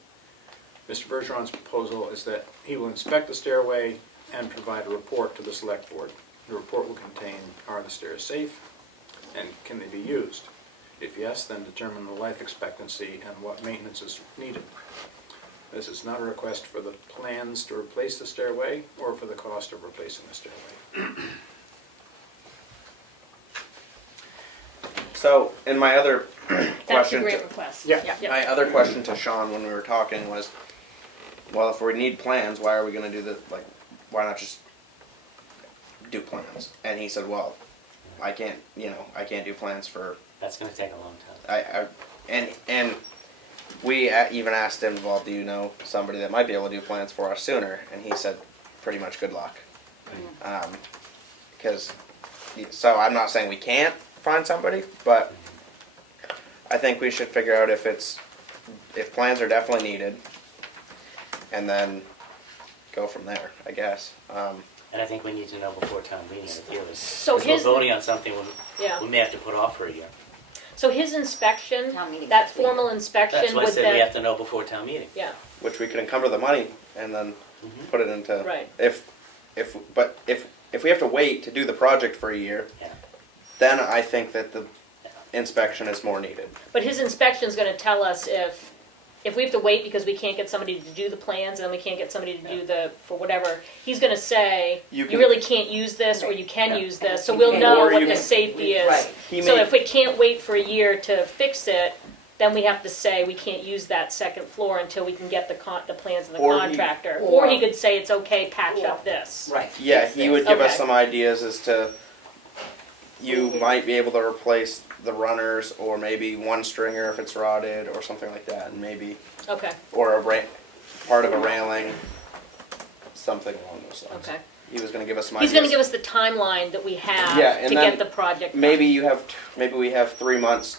Mr. Bergeron's proposal is that he will inspect the stairway and provide a report to the Select Board. The report will contain, are the stairs safe, and can they be used? If yes, then determine the life expectancy and what maintenance is needed. This is not a request for the plans to replace the stairway or for the cost of replacing the stairway. So, in my other That's a question, great request. Yeah. my other question to Sean when we were talking was, well, if we need plans, why are we gonna do the, like, why not just do plans? And he said, well, I can't do plans for, That's gonna take a long time. and we even asked him, well, do you know somebody that might be able to do plans for us sooner? And he said, pretty much good luck. So I'm not saying we can't find somebody, but I think we should figure out if plans are definitely needed, and then go from there, I guess. And I think we need to know before town meeting, if you're, So because we're his- voting on something Yeah. we may have to put off for a year. So his inspection, Town meeting that next week. formal inspection That's why I would said we then, have to know before town meeting. yeah, Which we could encumber the money and then put it into. Right. If we have to wait to do the project for a year, Yeah. then I think that the inspection is more needed. but his inspection's gonna tell us if we have to wait because we can't get somebody to do the plans and then we can't get somebody to do for whatever, he's gonna say, You you can- really can't use this or you can Yeah. use this, so we'll know Or what you the can- safety is. Right. He So may- if we can't wait for a year to fix it, then we have to say we can't use that second floor until we can get the plans of the Or he- contractor. or- Or he could say it's okay, patch up this. Right. Yeah, Fix he this. would give us Okay. some ideas as to, you might be able to replace the runners, or maybe one stringer if it's rotted, or something like that, and maybe, Okay, or part of a railing, something along those lines. okay. He was gonna give us some He's ideas. gonna give us the timeline that we have Yeah, and to then get the project done. Maybe we have 3 months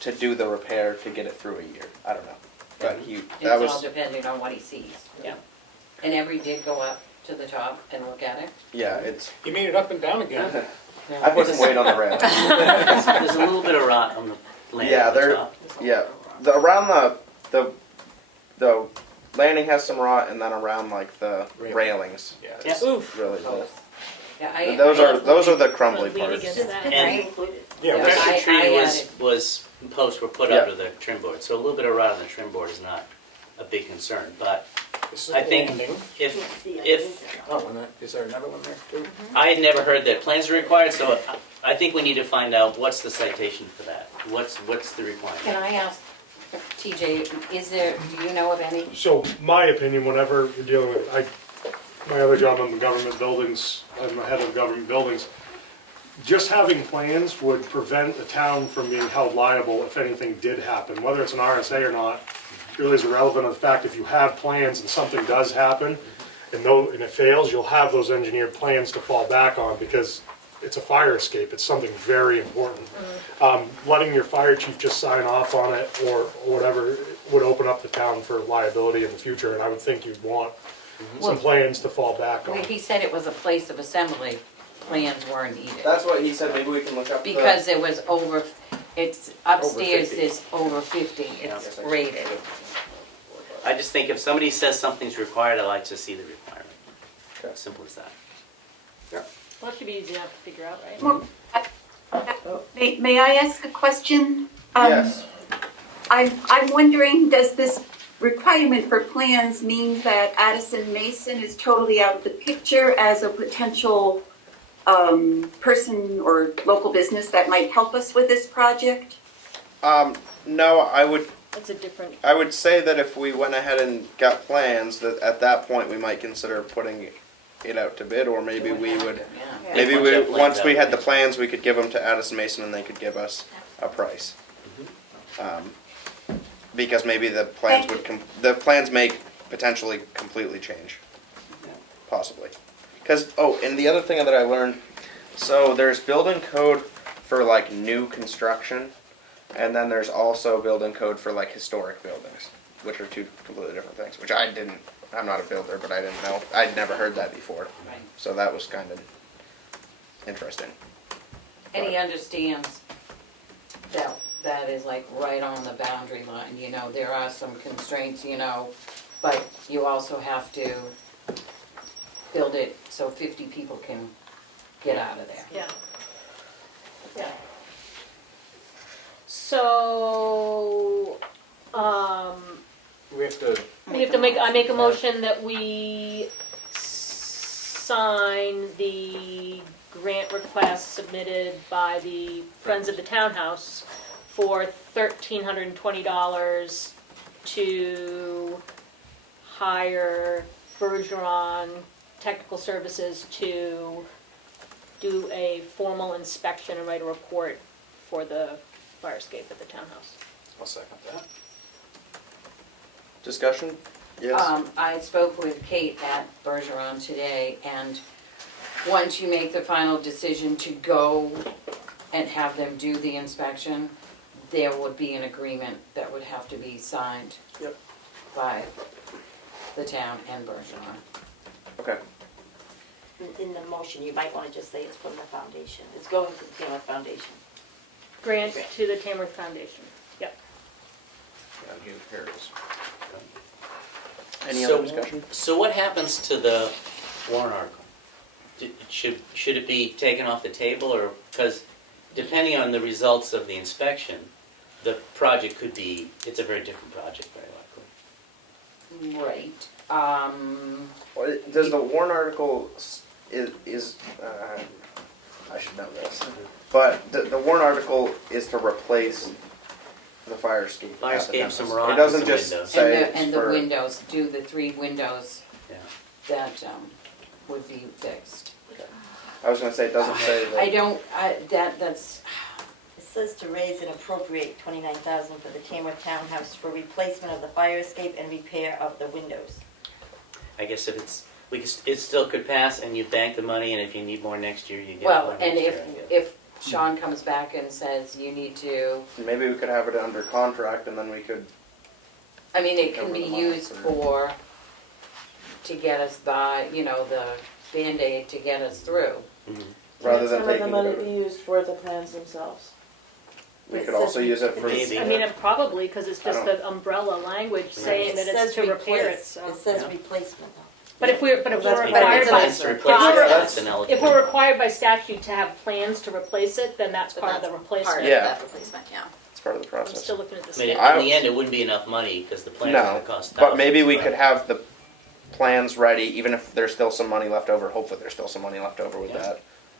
to do the repair to get it through a year. I don't know. But that It's all was, depending on what he sees. Yeah. And every did go up to the top and look at it? yeah, it's, You made it up and down again. I put some weight on the rail. There's a little bit of rot on the land Yeah, on the there, top. yeah, around the landing has some rot, and then around like the Railing. railings. Yeah. Yeah. It's Oof. really the, Yeah, those are the crumbly Lean parts. against that. And Yeah, Yeah, that's- Pressure I treating added- was posts were put Yeah. under the trim board, so a little bit of rot on the trim board is not a big concern, but this is I think landing. if, Oh, and is there another one there too? I had never heard that plans are required, so I think we need to find out what's the citation for that, what's the requirement? Can I ask, TJ, do you know of any? So my opinion, whenever you're dealing with, my other job on the government buildings, I'm the head of government buildings, just having plans would prevent the town from being held liable if anything did happen, whether it's an RSA or not, really is irrelevant of the fact if you have plans and something does happen, and it fails, you'll have those engineered plans to fall back on, because it's a fire escape, it's something very important. Letting your fire chief just sign off on it or whatever would open up the town for liability in the future, and I would think you'd want some plans to fall back on. He said it was a place of assembly, plans weren't needed. That's what he said, maybe we can look up the. Because it was over, it's upstairs 50. is over 50, it's rated. I just think if somebody says something's required, I like to see the requirement. Okay. Simple as that. Well, that should be easy enough to figure out, right? May I ask a question? Yes. I'm wondering, does this requirement for plans mean that Addison Mason is totally out of the picture as a potential person or local business that might help us with this project? No, I would That's a different, say that if we went ahead and got plans, that at that point we might consider putting it out to bid, or maybe we would, Yeah. maybe Once you we, have plans once we out, had the right. plans, we could give them to Addison Mason and they could give us a price. Because maybe the plans would, the plans may potentially completely change, possibly. Because, oh, and the other thing that I learned, so there's building code for like new construction, and then there's also building code for like historic buildings, which are two completely different things, which I'm not a builder, but I didn't know, I'd never heard that before. Right. So that was kind of interesting. And he understands that that is like right on the boundary line, you know, there are some constraints, you know, but you also have to build it so 50 people can get out of there. yeah. Yeah. So, We have to, I make a motion that we sign the grant request submitted by the Friends of the Townhouse for $1,320 to hire Bergeron Technical Services to do a formal inspection and write a report for the fire escape at the townhouse. I'll second that. Discussion? Yes? I spoke with Kate at Bergeron today, and once you make the final decision to go and have them do the inspection, there would be an agreement that would have to be signed Yep. by the town and Bergeron. Okay. In the motion, you might want to just say it's from the foundation. It's going to the Tamworth Foundation. Grant to the Tamworth Foundation. Yep. Here it is. Any other discussion? So what happens to the warrant article? Should it be taken off the table, or, because depending on the results of the inspection, the project could be, it's a very different project, very likely. Right. Well, does the warrant article is I should know this, but the warrant article is to replace the fire escape. Fire escape, some It rock, doesn't some just windows. say it's And the for- windows, do the 3 windows Yeah. that would be fixed. I was gonna say, it doesn't say that. I don't, that's, It says to raise and appropriate $29,000 for the Tamworth Townhouse for replacement of the fire escape and repair of the windows. I guess if it's, it still could pass, and you bank the money, and if you need more next year, you get well, more and next year. if Sean comes back and says you need to, Maybe we could have it under contract and then we could, I mean, it can Cover be the money used to get us by, you know, the Band-Aid to get us through. rather than Some of the taking money it, be used for the plans themselves. we could also use it for. Maybe. I mean, probably, because it's just I the umbrella language saying that it's to repair it, so. It says Yeah. replacement though. But if we're That's required because by, Plans to if replace we're- it, that's an eligible. if we're required by statute to have plans to replace it, then that's part of the Part replacement. of Yeah. that replacement, yeah. It's part of the I'm process. still looking at the I mean, state. in the end, it wouldn't be enough money, because the plans are No, gonna cost but maybe thousands, we but- could have the plans ready, even if there's still some money left over, hopefully there's still some money left over with Yeah.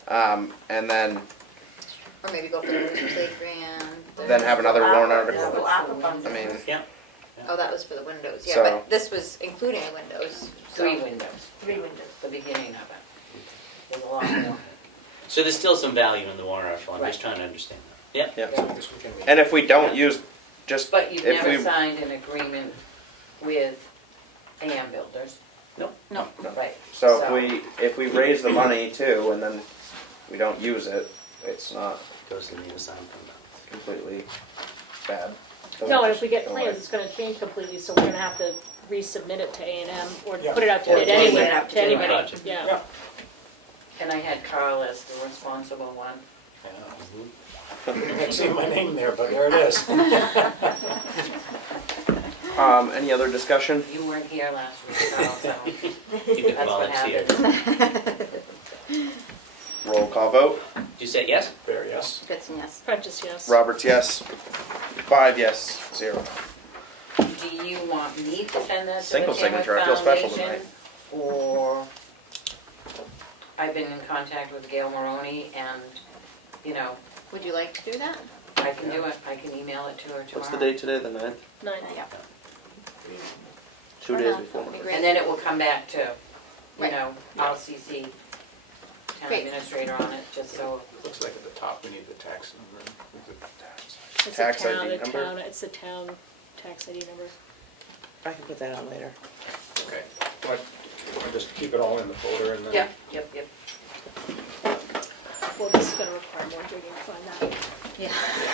that. And then Or maybe go for the windows they grant. Then have another warrant article. There's no ARPA funds. I mean, Oh, that was for the windows, yeah, So- but this was including the windows. 3 windows, 3 windows. the beginning of it. There's a lot more. So there's still some value in the warrant article, I'm just trying to understand that. Yeah? yeah. This we can- And if we don't use, just But you've if never we, signed an agreement with AM Builders. No. Right. So if we raise the money too, and then we don't use it, it's not Goes to the unassigned fund. completely bad. No, and if we get Doesn't plans, just it's gonna change completely, so we're gonna have to resubmit it to A&M, or Yeah. put it out to Or bid put it anyway, out to to bid. anybody, Project. yeah. Yeah. And I had Carl as the responsible one. I can't see my name there, but there it is. Any other discussion? You weren't here last week, Carl, so You can that's what volunteer. happened. Roll call vote. Did you say yes? Fair, yes. Goodson, yes. Prentice, yes. Roberts, yes. 5 yes, 0. Do you want me to send that to the Single Tamworth signature, I feel special Foundation? tonight. Or, I've been in contact with Gail Maroney and, you know, Would you like to do that? I can do it, I can email it to her tomorrow. What's the date today, the 9th? 9. Yeah. 2 days before. That'd be great. And then it will come back to, you Right. know, I'll CC town Great. administrator on it, just so, Looks like at the top we need the tax number. It's Tax the town, ID the number? town, it's the town tax ID number. I can put that on later. Okay. What, just keep it all in the folder and then. yep. Well, this is gonna require more digging to find that. Yeah.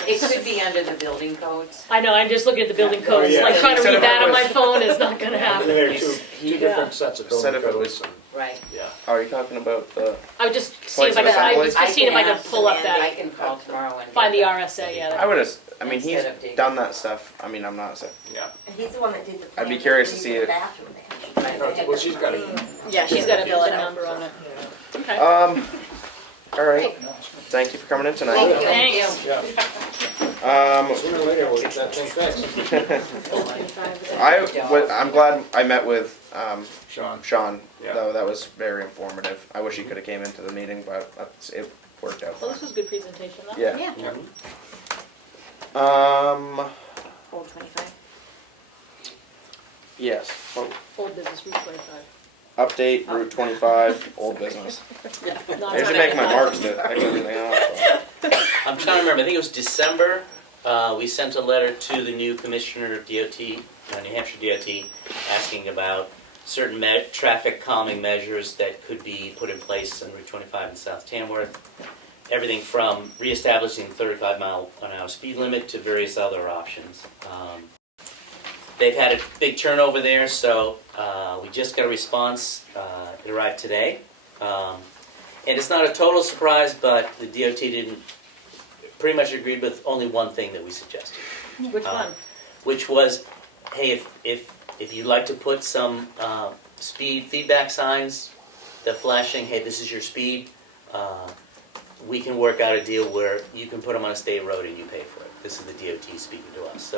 It could be under the building codes. I know, I'm just looking at the building codes, yeah. like trying to Set read it that up on my with- phone is not gonna happen. There are two Yeah. different sets of Set building if it codes. was- Right. Yeah. Are you talking about the, I would just see if I Place could, of I was assembly? just seeing if I could ask pull up Amanda. I that, can call tomorrow and. find the get that. RSA, yeah. I would have, I mean, he's Instead of digging. done that stuff. I mean, I'm not saying. Yeah. And he's the one that did the I'd be plan curious to for see the it. bathroom there. Well, she's got it. Yeah, She's got a fill it building out. number on it. Okay. All right. Thank you for coming in tonight. Thank you. Thanks. Yeah. Sooner or later, we'll get that thing fixed. I'm glad I met with Sean. Sean, Yeah. though. That was very informative. I wish he could have came into the meeting, but it worked out Well, fine. this was a good presentation, though. Yeah. Yeah. Old 25. Yes. Oh, Old business, Route 25. update Route 25, old business. Not I usually make my marks to X everything off. I'm trying to remember, I think it was December, we sent a letter to the new commissioner of DOT, New Hampshire DOT, asking about certain traffic calming measures that could be put in place on Route 25 in South Tamworth. Everything from reestablishing 35-mile-an-hour speed limit to various other options. They've had a big turnover there, so we just got a response. It arrived today. And it's not a total surprise, but the DOT didn't pretty much agreed with only one thing that we suggested. Which one? Which was, hey, if you'd like to put some speed feedback signs, the flashing, hey, this is your speed, we can work out a deal where you can put them on a state road and you pay for it. This is the DOT speaking to us.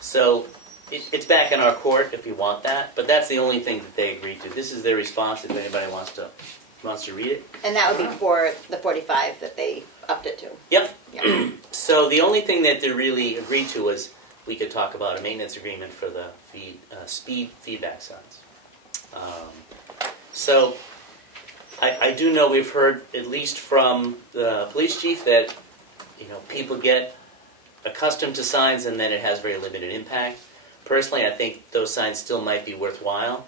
So it's back in our court if you want that, but that's the only thing that they agreed to. This is their response if anybody wants to read it. And that would be for the 45 that they upped it to. Yep. Yeah. So the only thing that they really agreed to was we could talk about a maintenance agreement for the speed feedback signs. So I do know we've heard, at least from the police chief, that people get accustomed to signs and then it has very limited impact. Personally, I think those signs still might be worthwhile.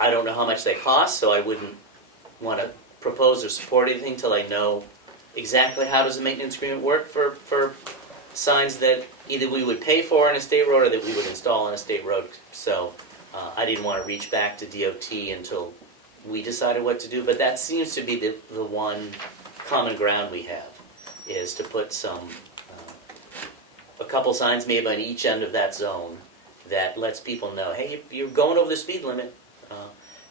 I don't know how much they cost, so I wouldn't want to propose or support anything till I know exactly how does the maintenance agreement work for signs that either we would pay for on a state road or that we would install on a state road. So I didn't want to reach back to DOT until we decided what to do, but that seems to be the one common ground we have, is to put a couple signs maybe on each end of that zone that lets people know, hey, you're going over the speed limit.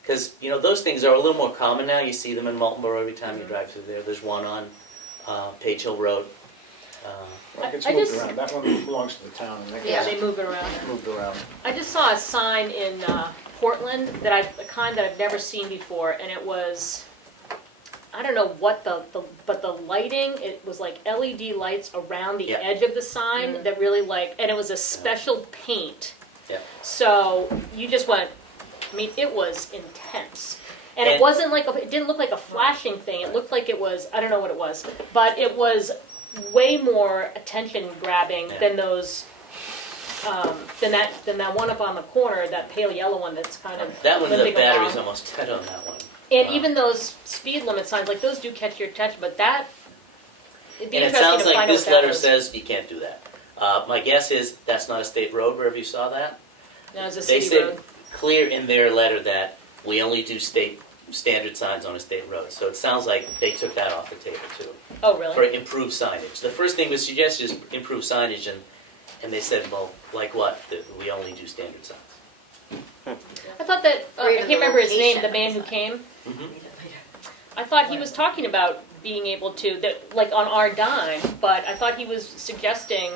Because those things are a little more common now. You see them in Maltonborough every time you drive through there. There's one on Page Hill Road. Well, it gets I moved just- around. That one belongs to the town and that Yeah, gets they move it around. moved around. I just saw a sign in Portland that a kind that I've never seen before, and it was, I don't know what but the lighting, it was like LED lights around the Yeah. edge of the sign that really and it was a special paint. Yeah. So you just went, I mean, it was intense. And it And- wasn't it didn't look like a flashing thing. It looked like it was, I don't know what it was, but it was way more attention grabbing Yeah. than those than that one up on the corner, that pale yellow one that's kind of That one, the limping battery's along. almost dead on that one. And even those speed limit signs, like those do catch your attention, but that, it'd be And it interesting sounds to like find out this what that letter was. says you can't do that. My guess is that's not a state road, wherever you saw that. No, it's a They city said road. clear in their letter that we only do state standard signs on a state road. So it sounds like they took that off the table too, Oh, for really? improved signage. The first thing was suggested is improved signage, and they said, well, like what? That we only do standard signs. I thought that, I Greater can't the remember his name, location the of man the who sign. came. Mhm. I thought he was talking about being able to, that, like on our dime, but I thought he was suggesting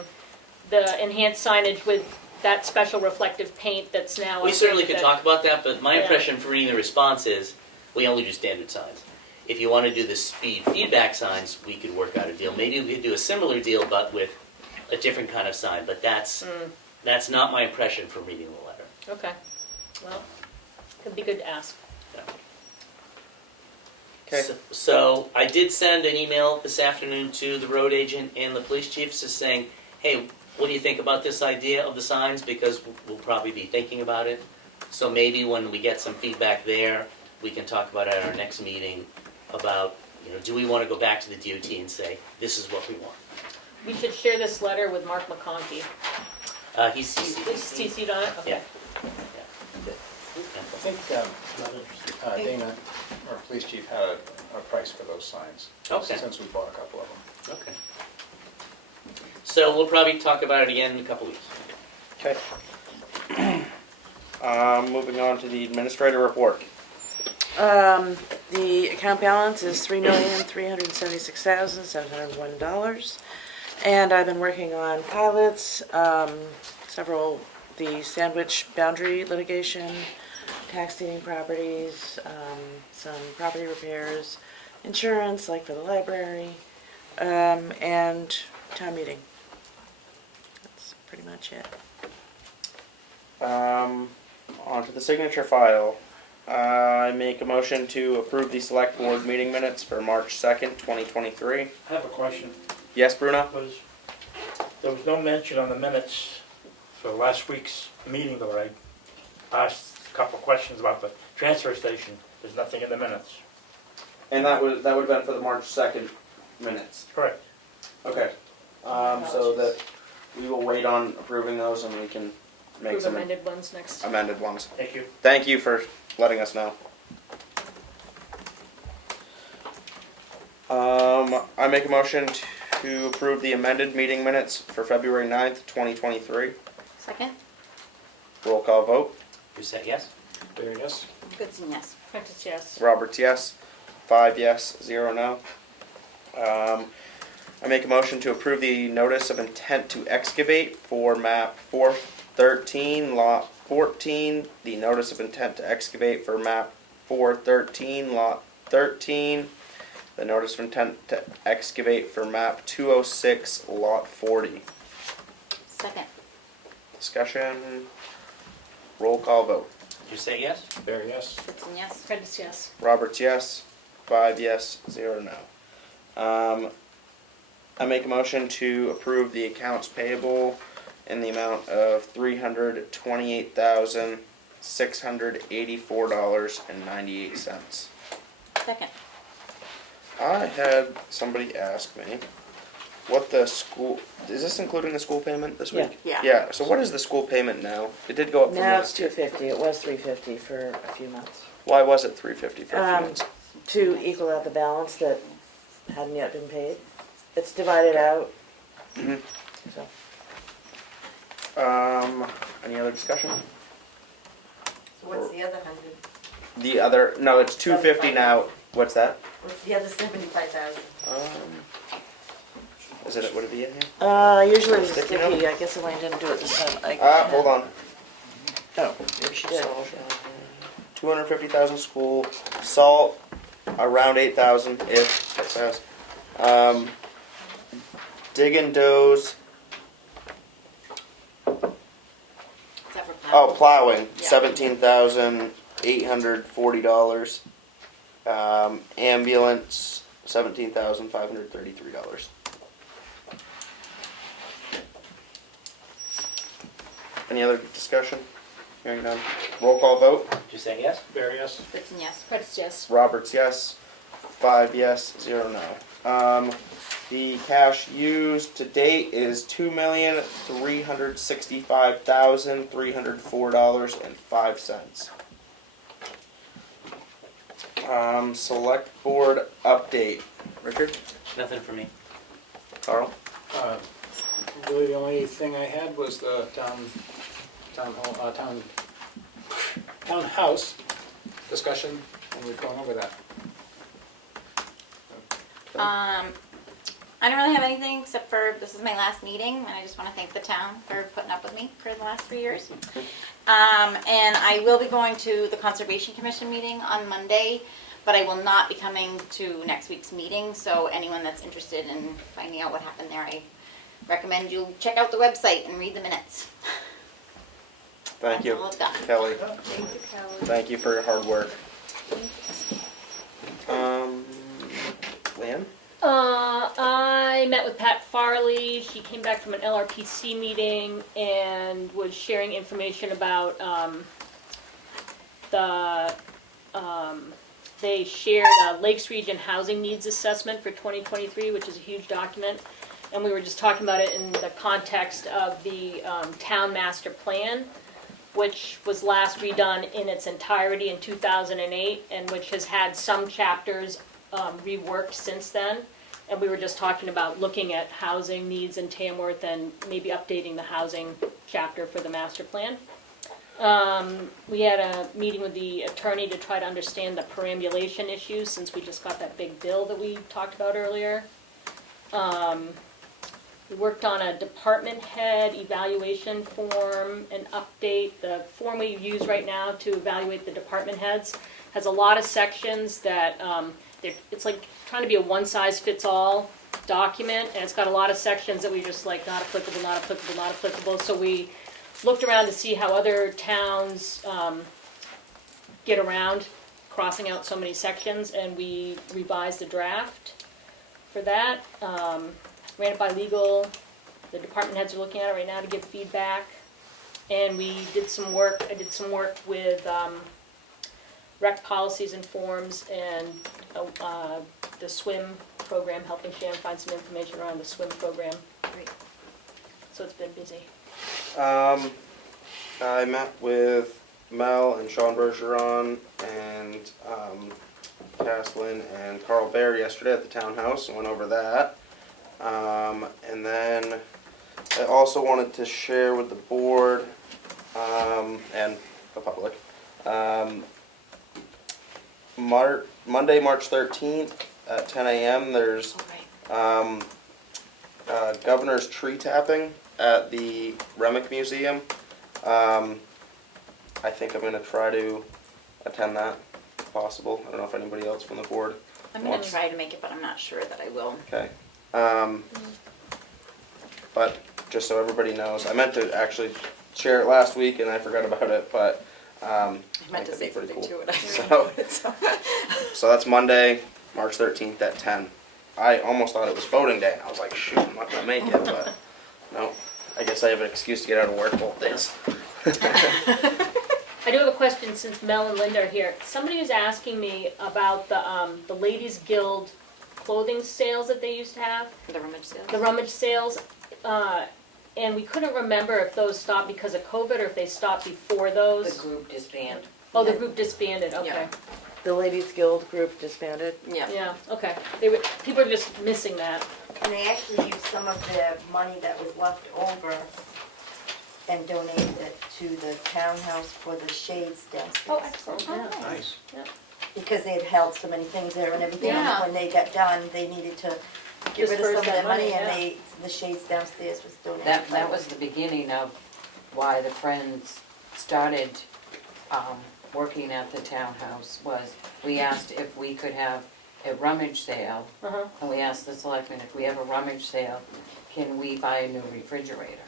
the enhanced signage with that special reflective paint that's now. We I certainly think could that- talk about that, but my Yeah. impression from reading the response is we only do standard signs. If you want to do the speed feedback signs, we could work out a deal. Maybe we could do a similar deal, but with a different kind of sign. But that's not my impression from reading the letter. Okay, well, could be good to ask. Okay. So I did send an email this afternoon to the road agent and the police chiefs just saying, hey, what do you think about this idea of the signs? Because we'll probably be thinking about it. So maybe when we get some feedback there, we can talk about it at our next meeting about, do we want to go back to the DOT and say, this is what we want? We should share this letter with Mark McConkey. He's Is CC'd. CC'd on it? Okay. Yeah. I think Dana, our police chief, had a price for those signs. Okay. Since we bought a couple of them. Okay. So we'll probably talk about it again in a couple weeks. Okay. Moving on to the administrator report. The account balance is $3,376,701. And I've been working on pilots, several, the Sandwich boundary litigation, tax deeding properties, some property repairs, insurance, like for the library, and town meeting. That's pretty much it. Onto the signature file. I make a motion to approve the select board meeting minutes for March 2nd, 2023. I have a question. Yes, Bruno? There was no mention on the minutes for last week's meeting, though. I asked a couple of questions about the transfer station. There's nothing in the minutes. And that would have been for the March 2nd minutes. Correct. Okay. So that we will wait on approving those and we can make Approve some amended ones next. amended ones. Thank you. Thank you for letting us know. I make a motion to approve the amended meeting minutes for February 9th, 2023. Second? Roll call vote. You said yes? There, yes? Goodson, yes. Prentice, yes. Roberts, yes. 5 yes, 0 no. I make a motion to approve the notice of intent to excavate for map 413, lot 14. The notice of intent to excavate for map 413, lot 13. The notice of intent to excavate for map 206, lot 40. Second? Discussion. Roll call vote. You say yes? There, yes? Goodson, yes. Prentice, yes. Roberts, yes. 5 yes, 0 no. I make a motion to approve the accounts payable in the amount of $328,684.98. Second? I had somebody ask me what the school, is this including the school payment this week? Yeah. Yeah, so what is the school payment now? It did go up from Now it's last year. $250. It was $350 for a few months. Why was it $350 for a few months? To equal out the balance that hadn't yet been paid. It's divided out. Mhm. So, Any other discussion? So what's the other 100? The other, no, it's 250 now. What's that? What's the other 75,000? Would it be in here? usually it's Sticky sticky. note? I guess Elaine didn't do it this time. Hold on. Oh, maybe she did. 250,000 school, salt, around 8,000 if, it says. Dig and doze, Is that for plowing? plowing, Yeah. $17,840. Ambulance, $17,533. Any other discussion? Hearing none. Roll call vote. Just saying yes? Barry, yes? Whitson, yes. Credits, yes. Roberts, yes. 5 yes, 0 no. The cash used to date is $2,365,304.05. Select board update. Richard? Nothing for me. Carl? Really, the only thing I had was the townhouse discussion, and we're going over that. I don't really have anything except for this is my last meeting, and I just want to thank the town for putting up with me for the last 3 years. And I will be going to the Conservation Commission meeting on Monday, but I will not be coming to next week's meeting. So anyone that's interested in finding out what happened there, I recommend you check out the website and read the minutes. Thank you. That's all I've done. Kelly, Thank you, Kelly. thank you for your hard work. Leanne? I met with Pat Farley. She came back from an LRPC meeting and was sharing information about they shared a Lakes Region Housing Needs Assessment for 2023, which is a huge document. And we were just talking about it in the context of the town master plan, which was last redone in its entirety in 2008, and which has had some chapters reworked since then. And we were just talking about looking at housing needs in Tamworth and maybe updating the housing chapter for the master plan. We had a meeting with the attorney to try to understand the perambulation issues, since we just got that big bill that we talked about earlier. We worked on a department head evaluation form, an update. The form we use right now to evaluate the department heads has a lot of sections that it's like trying to be a one-size-fits-all document, and it's got a lot of sections that we just like not applicable, not applicable, not applicable. So we looked around to see how other towns get around crossing out so many sections, and we revised the draft for that. Ran it by legal. The department heads are looking at it right now to give feedback. And we did some work, I did some work with rec policies and forms and the swim program, helping Shannon find some information around the swim program. Great. So it's been busy. I met with Mel and Sean Bergeron and Caslin and Carl Bear yesterday at the townhouse and went over that. And then I also wanted to share with the board and the public Monday, March 13th at 10 a.m. there's Governor's Tree Tapping at the Remick Museum. I think I'm going to try to attend that if possible. I don't know if anybody else from the board I'm going to try to make it, but I'm not sure that I will. Okay. But just so everybody knows, I meant to actually share it last week and I forgot about it, but I meant to think say it'd be something pretty too, cool. and I So, so that's Monday, March 13th at 10. I almost thought it was voting day and I was like, shoot, I'm not going to make it, but no. I guess I have an excuse to get out of work both days. I do have a question since Mel and Linda are here. Somebody was asking me about the Ladies Guild clothing sales that they used to have. The rummage sales. The rummage sales, and we couldn't remember if those stopped because of COVID or if they stopped before those. The group disbanded. Oh, the group disbanded, okay. Yeah. The Ladies Guild group disbanded. Yeah. Yeah, okay. People are just missing that. And they actually used some of the money that was left over and donated it to the townhouse for the shades downstairs. Oh, excellent, yeah. Nice. Because they had held so many things there and everything, Yeah. and when they got done, they needed to get rid of some Disperse of their that money, money, and yeah. the shades downstairs was donated. That was the beginning of why the Friends started working at the townhouse, was we asked if we could have a rummage sale, Uh-huh. and we asked the selectmen, if we have a rummage sale, can we buy a new refrigerator?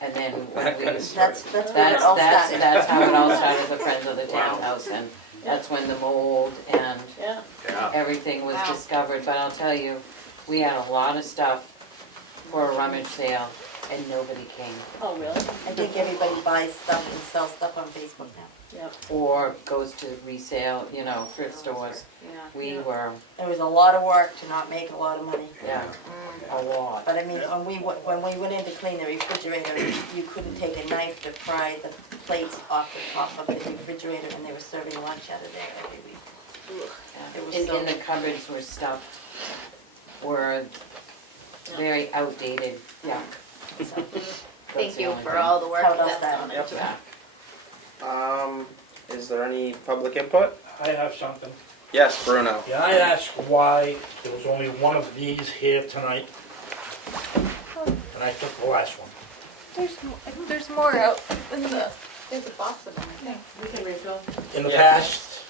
And then when we, That's where it all started. that's how it all started, the Friends of the Townhouse, and that's when the mold and Yeah. Yeah. everything was Wow. discovered. But I'll tell you, we had a lot of stuff for a rummage sale, and nobody came. Oh, really? I think everybody buys stuff and sells stuff on Facebook now. Yep. Or goes to resale, thrift stores. Yeah. We were, It was a lot of work to not make a lot of money. yeah, a lot. But I mean, when we went in to clean the refrigerator, you couldn't take a knife to pry the plates off the top of the refrigerator, and they were serving lunch out of there every week. It was so- And the cupboards were stuffed, were very outdated, yeah. Thank you for all the work How does that's that? gone into it. Yeah. Is there any public input? I have something. Yes, Bruno. Can I ask why there was only one of these here tonight? And I took the last one. There's more out in there's a box of them, I think. We can refill. In the Yeah. past,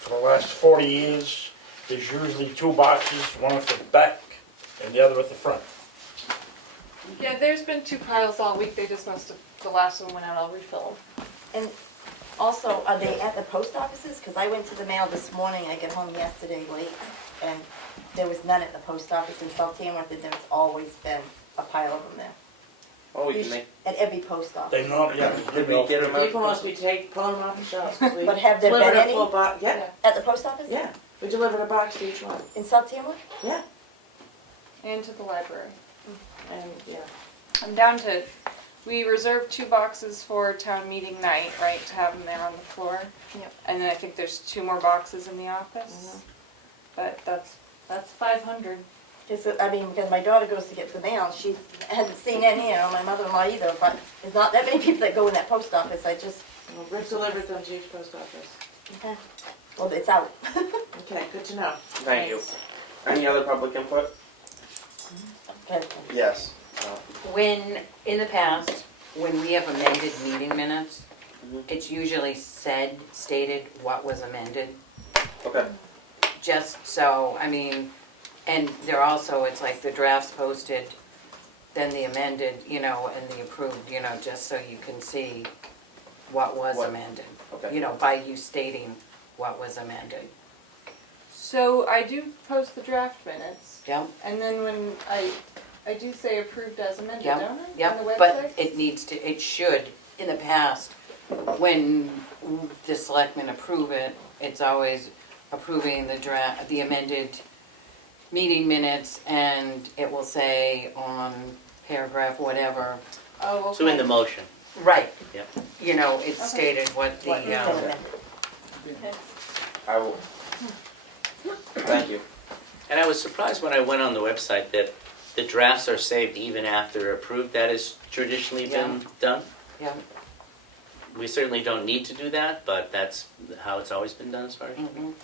for the last 40 years, there's usually two boxes, one at the back and the other at the front. Yeah, there's been 2 piles all week, they just must have, the last one went out, I'll refill them. And also, are they at the post offices? Because I went to the mail this morning, I got home yesterday late, and there was none at the post office in South Tamworth, and there's always been a pile of them there. Oh, we can make, At every post office. They know, yeah. did we get them out? People must be pulling them off the shelves. 'Cause we But have there delivered been a any? full box. Yeah, At the post office? yeah. We delivered a box to each one. In South Tamworth? Yeah, And to the library. and yeah. I'm down to, we reserved 2 boxes for town meeting night, right, to have them there on the floor. Yep. And then I think there's 2 more boxes in the office. But that's 500. Because my daughter goes to get the mail, she hasn't seen any, my mother-in-law either, but there's not that many people that go in that post office, I just, Well, Rick delivered them to each post office. okay. Well, it's out. Okay, good to know. Thank you. Any other public input? Okay. Yes. When, in the past, when we have amended meeting minutes, it's usually stated what was amended, Okay. just so, and they're also, it's like the drafts posted, then the amended, and the approved, just so you can see what was What- amended. Okay. By you stating what was amended. So I do post the draft minutes. Yep, And then when I do say approved as amended, yep, don't I? On the yep, website? but it should, in the past, when the selectmen approve it, it's always approving the amended meeting minutes, and it will say on paragraph whatever, Oh, okay. So in the motion, right. Yep. It's stated what the, What you can amend. I will. Thank you. and I was surprised when I went on the website that the drafts are saved even after approved. That has traditionally been done. yeah, We certainly don't need to do that, but that's how it's always been done as far as. mhm.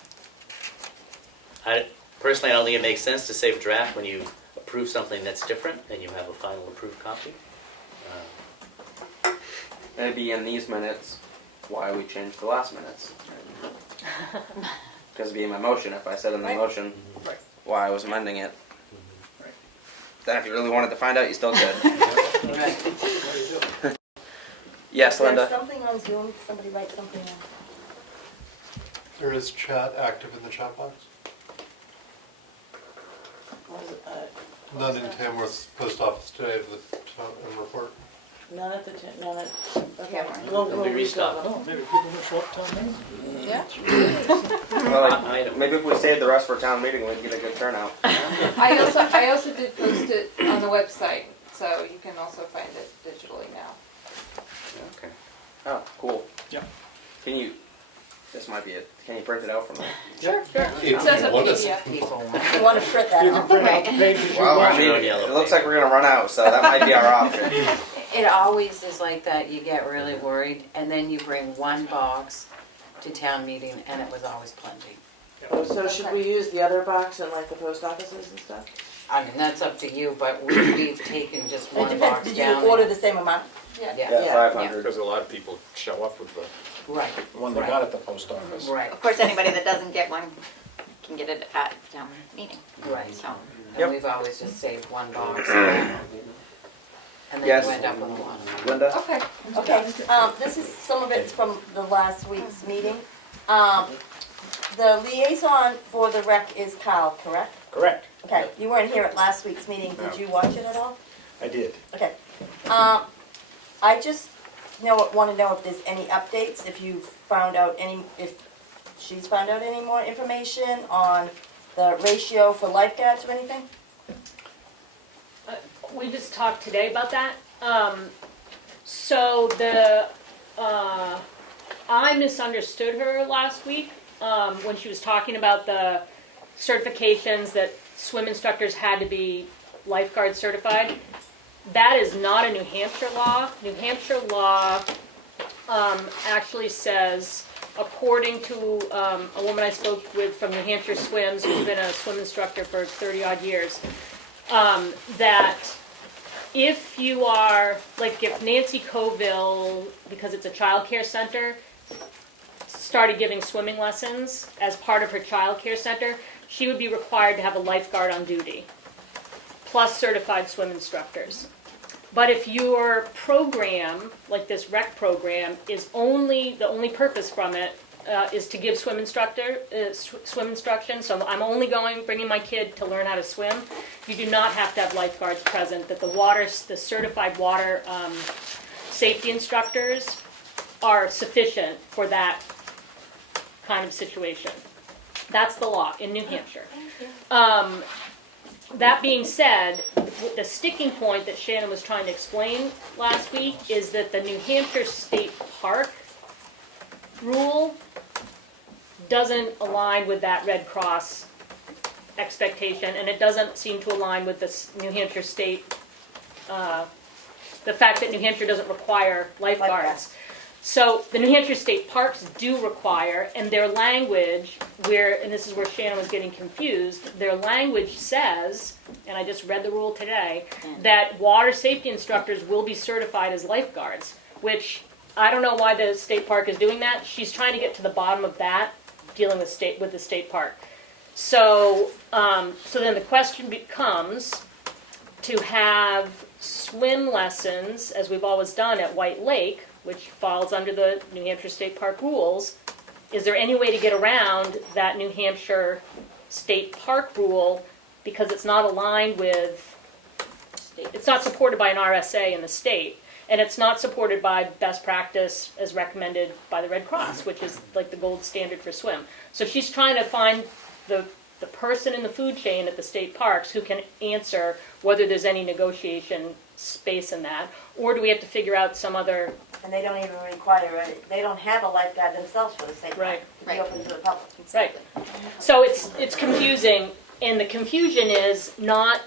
Personally, I don't think it makes sense to save a draft when you approve something that's different and you have a final approved copy. Maybe in these minutes, why we changed the last minutes. Because it'd be in my motion, if I said in the Right. motion Right. why I was amending it. Then if you really wanted to find out, you still could. Yes, Is there Linda? something on Zoom, somebody write something on? There is chat active in the chat box. What is it? None in Tamworth's post office today, the town report. None at the, none at, okay. They'll be restocked. Oh, maybe people will show up town meeting? Yeah. Well, Item. maybe if we saved the rest for town meeting, we'd get a good turnout. I also did post it on the website, so you can also find it digitally now. Okay. Oh, cool. Yeah. Can you, this might be it, can you print it out for me? Sure. If It says a you want us- PDF. People. You want to print that You can out? print out the pages you Well, I want. mean, On yellow it looks paper. like we're gonna run out, so that might be our option. It always is like that, you get really worried, and then you bring one box to town meeting, and it was always plenty. Oh, so should we use the other box in like the post offices and stuff? That's up to you, but we've taken just It one depends, box did you down. order the same amount? Yeah. Yeah, Yeah, 500. Because a lot of people show up with the right, one they got at the post office. right, Of course, anybody that doesn't get one can get it at town meeting, right. so. And Yep. we've always just saved one box, and then Yes. you end up with one. Linda? Okay. Okay, this is, some of it's from the last week's meeting. The liaison for the rec is Kyle, correct? Correct. Okay, you weren't here at last week's meeting, did you watch it at all? I did. Okay. I just want to know if there's any updates, if you found out any, if she's found out any more information on the ratio for lifeguards or anything? We just talked today about that. So I misunderstood her last week when she was talking about the certifications that swim instructors had to be lifeguard certified. That is not a New Hampshire law. New Hampshire law actually says, according to a woman I spoke with from New Hampshire Swims, who's been a swim instructor for 30 odd years, that if you are, like if Nancy Coville, because it's a child care center, started giving swimming lessons as part of her child care center, she would be required to have a lifeguard on duty, plus certified swim instructors. But if your program, like this rec program, is the only purpose from it is to give swim instruction, so I'm only bringing my kid to learn how to swim, you do not have to have lifeguards present, that the certified water safety instructors are sufficient for that kind of situation. That's the law in New Hampshire. That being said, the sticking point that Shannon was trying to explain last week is that the New Hampshire State Park rule doesn't align with that Red Cross expectation, and it doesn't seem to align with the New Hampshire State, the fact that New Hampshire doesn't require lifeguards. So the New Hampshire State Parks do require, and their language, and this is where Shannon was getting confused, their language says, and I just read the rule today, that water safety instructors will be certified as lifeguards, which I don't know why the state park is doing that. She's trying to get to the bottom of that, dealing with the state park. So then the question becomes to have swim lessons, as we've always done at White Lake, which falls under the New Hampshire State Park rules. Is there any way to get around that New Hampshire State Park rule because it's not aligned with, it's not supported by an RSA in the state, and it's not supported by best practice as recommended by the Red Cross, which is like the gold standard for swim. So she's trying to find the person in the food chain at the state parks who can answer whether there's any negotiation space in that, or do we have to figure out some other... And they don't even require it, they don't have a lifeguard themselves for the state park. Right. To be open to the public. Right. So it's confusing, and the confusion is not,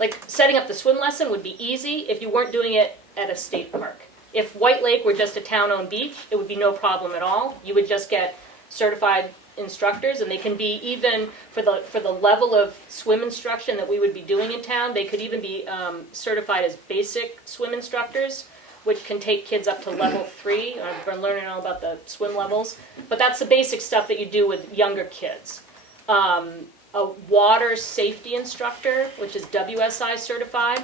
like setting up the swim lesson would be easy if you weren't doing it at a state park. If White Lake were just a town-owned beach, it would be no problem at all. You would just get certified instructors, and they can be even for the level of swim instruction that we would be doing in town, they could even be certified as basic swim instructors, which can take kids up to level 3. I've been learning all about the swim levels, but that's the basic stuff that you do with younger kids. A water safety instructor, which is WSI certified.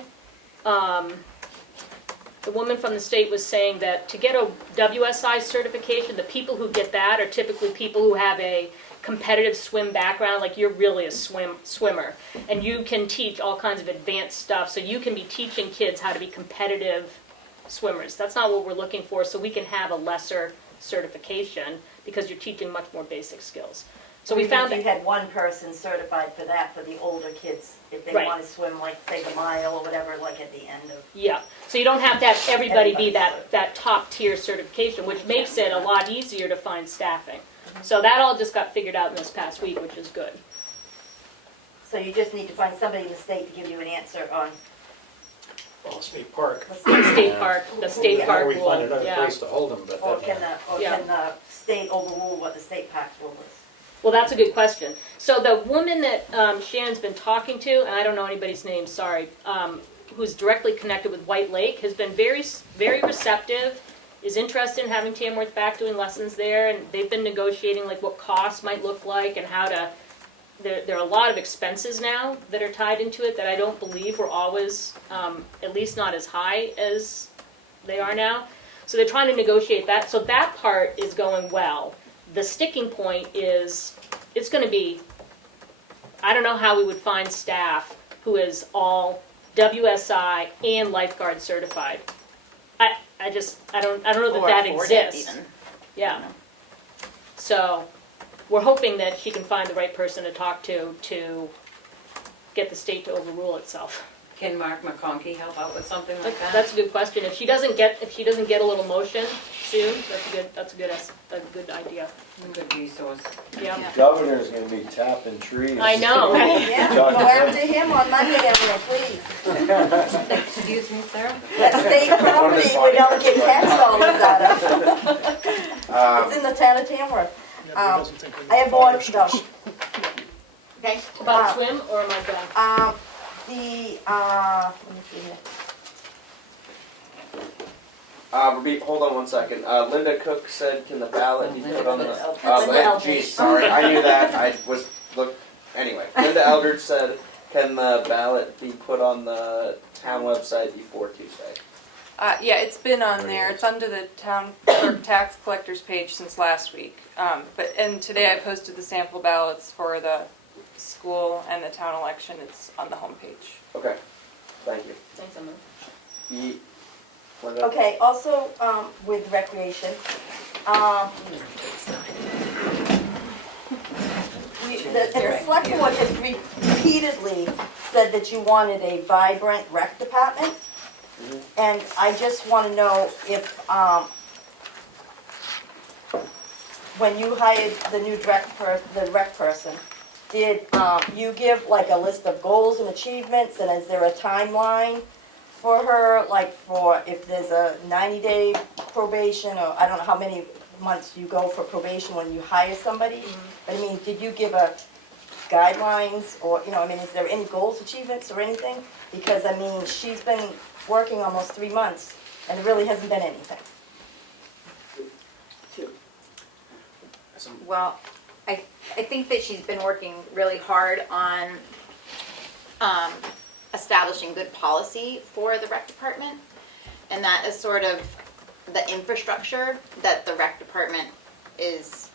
The woman from the state was saying that to get a WSI certification, the people who get that are typically people who have a competitive swim background, like you're really a swimmer, and you can teach all kinds of advanced stuff, so you can be teaching kids how to be competitive swimmers. That's not what we're looking for, so we can have a lesser certification because you're teaching much more basic skills. So we found that you had one person certified for that for the older kids, if they Right. want to swim, like, say, the mile or whatever, like at the end of. Yeah, so you don't have to have everybody be that top tier certification, which makes it a lot easier to find staffing. So that all just got figured out in this past week, which is good. So you just need to find somebody in the state to give you an answer on. Well, State Park. The state park We rule, find another yeah. place to hold them, but Or that- can the state overrule what the state park rule is? Well, that's a good question. So the woman that Shannon's been talking to, and I don't know anybody's name, sorry, who's directly connected with White Lake, has been very, very receptive, is interested in having Tamworth back doing lessons there, and they've been negotiating like what costs might look like and how to, there are a lot of expenses now that are tied into it that I don't believe were always, at least not as high as they are now. So they're trying to negotiate that. So that part is going well. The sticking point is, it's going to be, I don't know how we would find staff who is all WSI, and lifeguard certified. I don't know that Or that afford it exists. even. Yeah. So, we're hoping that she can find the right person to talk to get the state to overrule itself. Can Mark McConkey help out with something like that? That's a good question. If she doesn't get a little motion soon, that's a good idea. A good resource. Yeah. Governor's gonna be tapping trees. I know. Yeah, go after him on Monday, Governor, please. Excuse me, sir? That's state property we don't get tax dollars out of. It's in the town of Tamworth. Yeah, but he doesn't think we I have need more, fire no. station. Okay, About swim, or am I done? Let me see here. Hold on one second. Linda Cook said, "Can the ballot be put on the?" Linda Eldridge. Geez, sorry, I knew that. Anyway, Linda Eldridge said, "Can the ballot be put on the town website before Tuesday?" Yeah, it's been on there. It's under the town clerk tax collectors page since last week. And today I posted the sample ballots for the school and the town election. It's on the homepage. Okay, thank you. Thanks, Emma. Linda? Okay, also, with recreation, the select board has repeatedly said that you wanted a vibrant rec department. And I just wanna know if, when you hired the new the rec person, did, you give like a list of goals and achievements, and is there a timeline for her, like for if there's a 90-day probation, or I don't know how many months you go for probation when you hire somebody? But I mean, did you give a guidelines, or, you know, I mean, is there any goals, achievements, or anything? Because, I mean, she's been working almost 3 months, and there really hasn't been anything. well, I think that she's been working really hard on establishing good policy for the rec department. And that is sort of the infrastructure that the rec department is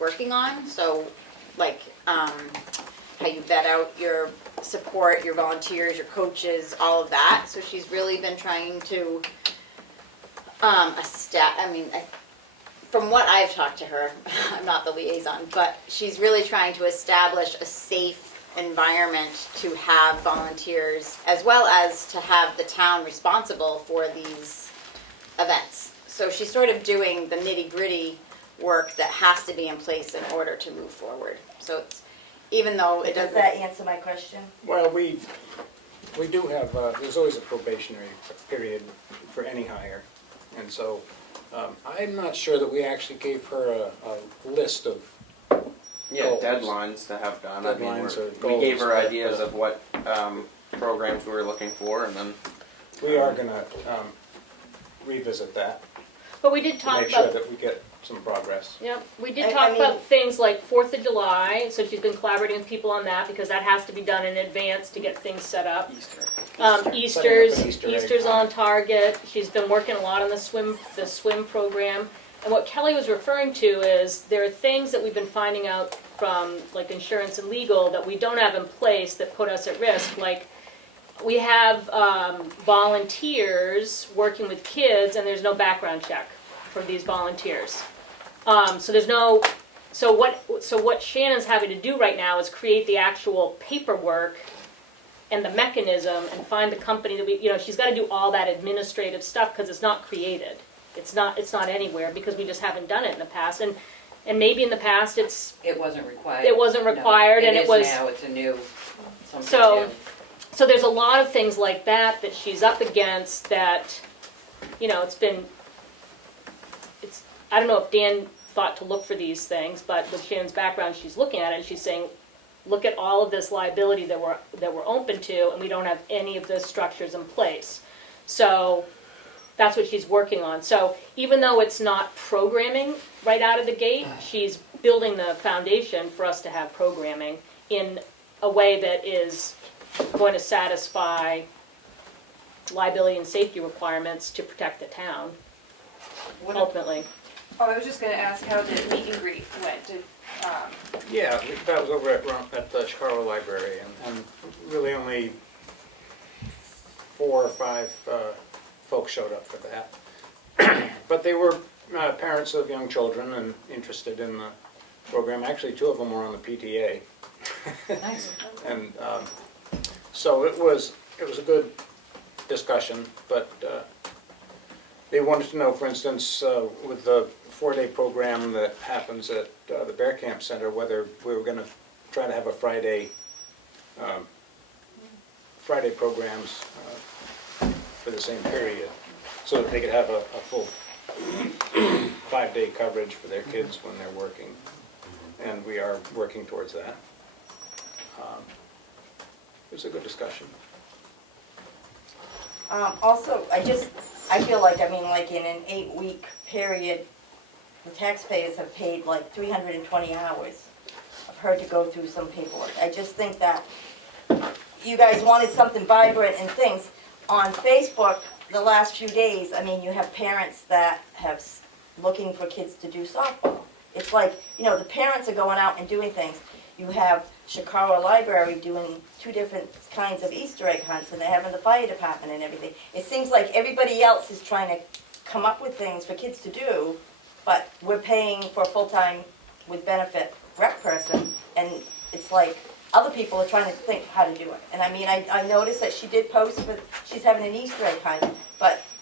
working on. So like how you vet out your support, your volunteers, your coaches, all of that. So she's really been trying to from what I've talked to her, I'm not the liaison, but she's really trying to establish a safe environment to have volunteers, as well as to have the town responsible for these events. So she's sort of doing the nitty-gritty work that has to be in place in order to move forward. So it's, even though it Does doesn't. that answer my question? Well, we do have, there's always a probationary period for any hire. And so I'm not sure that we actually gave her a list of Yeah, goals. deadlines to have done. Deadlines or We gave goals, her but, ideas of what programs we were looking for, and then We are gonna revisit that But we did to talk make sure about, that we get some progress. yeah, we did I talk mean- about things like 4th of July, so she's been collaborating with people on that, because that has to be done in advance to get things set up. Easter. Easter's, Setting up an Easter egg Easter's hunt. on target, she's been working a lot on the swim program. And what Kelly was referring to is, there are things that we've been finding out from, like insurance and legal, that we don't have in place that put us at risk, like, we have volunteers working with kids, and there's no background check for these volunteers. So there's no, so what Shannon's having to do right now is create the actual paperwork and the mechanism and find the company that she's gotta do all that administrative stuff, because it's not created. It's not anywhere, because we just haven't done it in the past, and maybe in the past It wasn't required. it wasn't No, required, and it was. is now, it's a new, something So, new. so there's a lot of things like that that she's up against that, I don't know if Dan thought to look for these things, but with Shannon's background, she's looking at it and she's saying, look at all of this liability that we're open to, and we don't have any of the structures in place. So that's what she's working on. So even though it's not programming right out of the gate, she's building the foundation for us to have programming in a way that is going to satisfy liability and safety requirements to protect the town, ultimately. Oh, I was just gonna ask how the meet and greet went. Yeah, that was over at the Chicago Library, and really only 4 or 5 folks showed up for that. But they were parents of young children and interested in the program. Actually, 2 of them were on the PTA. Nice. And so it was a good discussion, but they wanted to know, for instance, with the 4-day program that happens at the Bear Camp Center, whether we were going to try to have a Friday programs for the same period, so that they could have a full 5-day coverage for their kids when they're working. And we are working towards that. It was a good discussion. Also, I feel like, I mean, like in an 8-week period, the taxpayers have paid like 320 hours of her to go through some paperwork. I just think that you guys wanted something vibrant and things. On Facebook, the last few days, I mean, you have parents that have looking for kids to do softball. It's like, you know, the parents are going out and doing things. You have Chicago Library doing 2 different kinds of Easter egg hunts, and they're having the fire department and everything. It seems like everybody else is trying to come up with things for kids to do, but we're paying for a full-time with benefit rec person, and it's like other people are trying to think how to do it. And I mean, I noticed that she did post for, she's having an Easter egg hunt,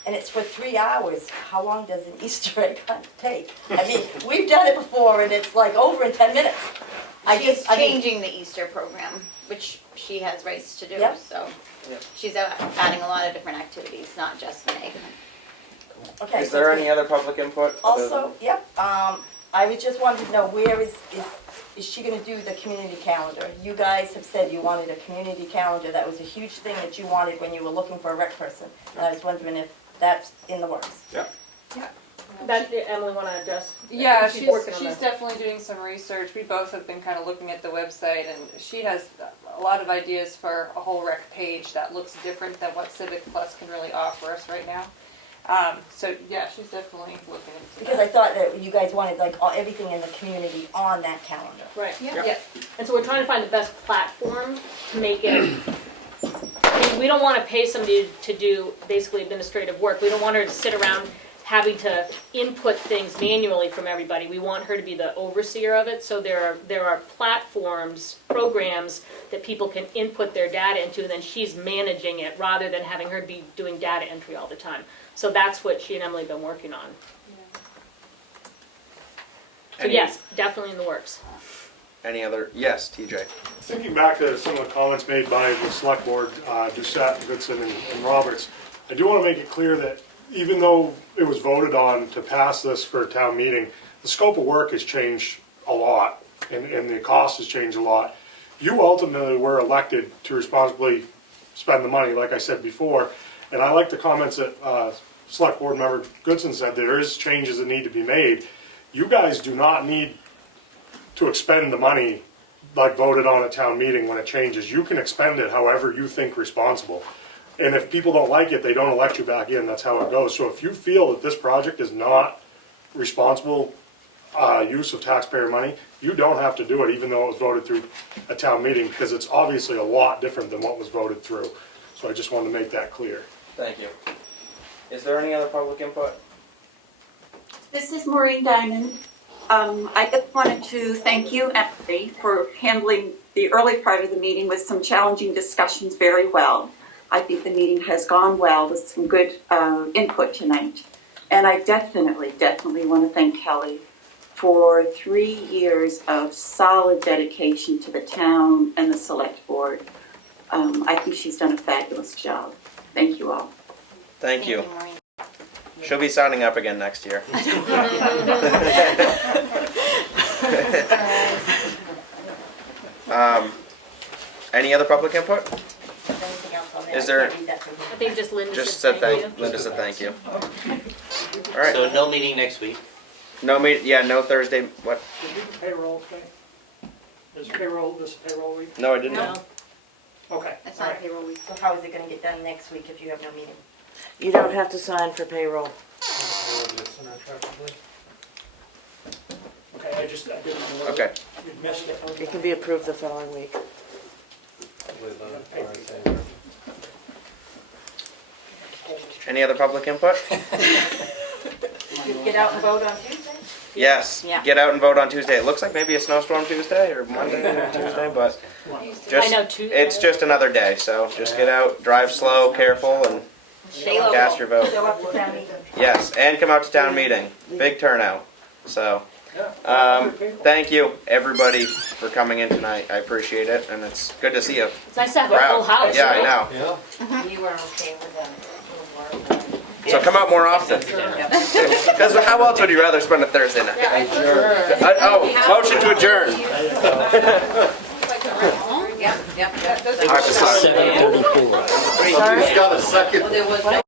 and it's for 3 hours. How long does an Easter egg hunt take? I mean, we've done it before, and it's like over in 10 minutes. She's changing the Easter program, which she has rights to do, Yep. so. Yep. She's adding a lot of different activities, not just an egg hunt. Okay. Is there any other public input? other Also, yep, I was just wanted to know, where is she gonna do the community calendar? You guys have said you wanted a community calendar. That was a huge thing that you wanted when you were looking for a rec person. And I was wondering if that's in the works. That, Emily, want to address? Yeah, She's working on she's that. definitely doing some research. We both have been kind of looking at the website, and she has a lot of ideas for a whole rec page that looks different than what Civic Plus can really offer us right now. So yeah, she's definitely looking into Because I thought that you guys wanted like everything in the community on that calendar. Right. Yeah. And so we're trying to find the best platform to make it, I mean, we don't want to pay somebody to do basically administrative work. We don't want her to sit around having to input things manually from everybody. We want her to be the overseer of it, so there are platforms, programs that people can input their data into, and then she's managing it rather than having her be doing data entry all the time. So that's what she and Emily have been working on. So Any- yes, definitely in the works. Any other? Yes, TJ. Thinking back to some of the comments made by the select board, Doucette, Goodson, and Roberts, I do want to make it clear that even though it was voted on to pass this for a town meeting, the scope of work has changed a lot, and the cost has changed a lot. You ultimately were elected to responsibly spend the money, like I said before, and I like the comments that Select Board Member Goodson said, there is changes that need to be made. You guys do not need to expend the money like voted on at town meeting when it changes. You can expend it however you think responsible. And if people don't like it, they don't elect you back in. That's how it goes. So if you feel that this project is not responsible use of taxpayer money, you don't have to do it, even though it was voted through a town meeting, because it's obviously a lot different than what was voted through. So I just wanted to make that clear. Thank you. Is there any other public input? This is Maureen Diamond. I just wanted to thank you, Emily, for handling the early part of the meeting with some challenging discussions very well. I think the meeting has gone well with some good input tonight. And I definitely want to thank Kelly for 3 years of solid dedication to the town and the select board. I think she's done a fabulous job. Thank you all. Thank you. Maureen. She'll be signing up again next year. Any other public input? Anything else on there? Is there- I can't read that from here. I think just Linda Just said said thank thank. you. Linda said thank you. All right. So no meeting next week. No meet. Yeah. No Thursday. What? Did you do payroll thing? Is payroll, this payroll week? No, I didn't. No. Okay. It's all not right. payroll week. So how is it gonna get done next week if you have no meeting? You don't have to sign for payroll. Okay, I didn't know. whether Okay. You'd missed it. It can be approved the following week. Any other public input? Get out and vote on Tuesday. Yes, Yeah. get out and vote on Tuesday. It looks like maybe a snowstorm Tuesday or Monday or Tuesday, but I know, it's just another day, so just get out, drive slow, careful, and Stay local. cast your vote. Show up to town meeting. Yes, and come out to town meeting. Big turnout. So, thank you, everybody, for coming in tonight. I appreciate it, and it's good to see you. It's nice to have a full house. Yeah, I know. Yeah. You were okay with that. So come out more often. Because how else would you rather spend a Thursday night? Motion to adjourn. Yep. All right, He's got a second. Well, there was no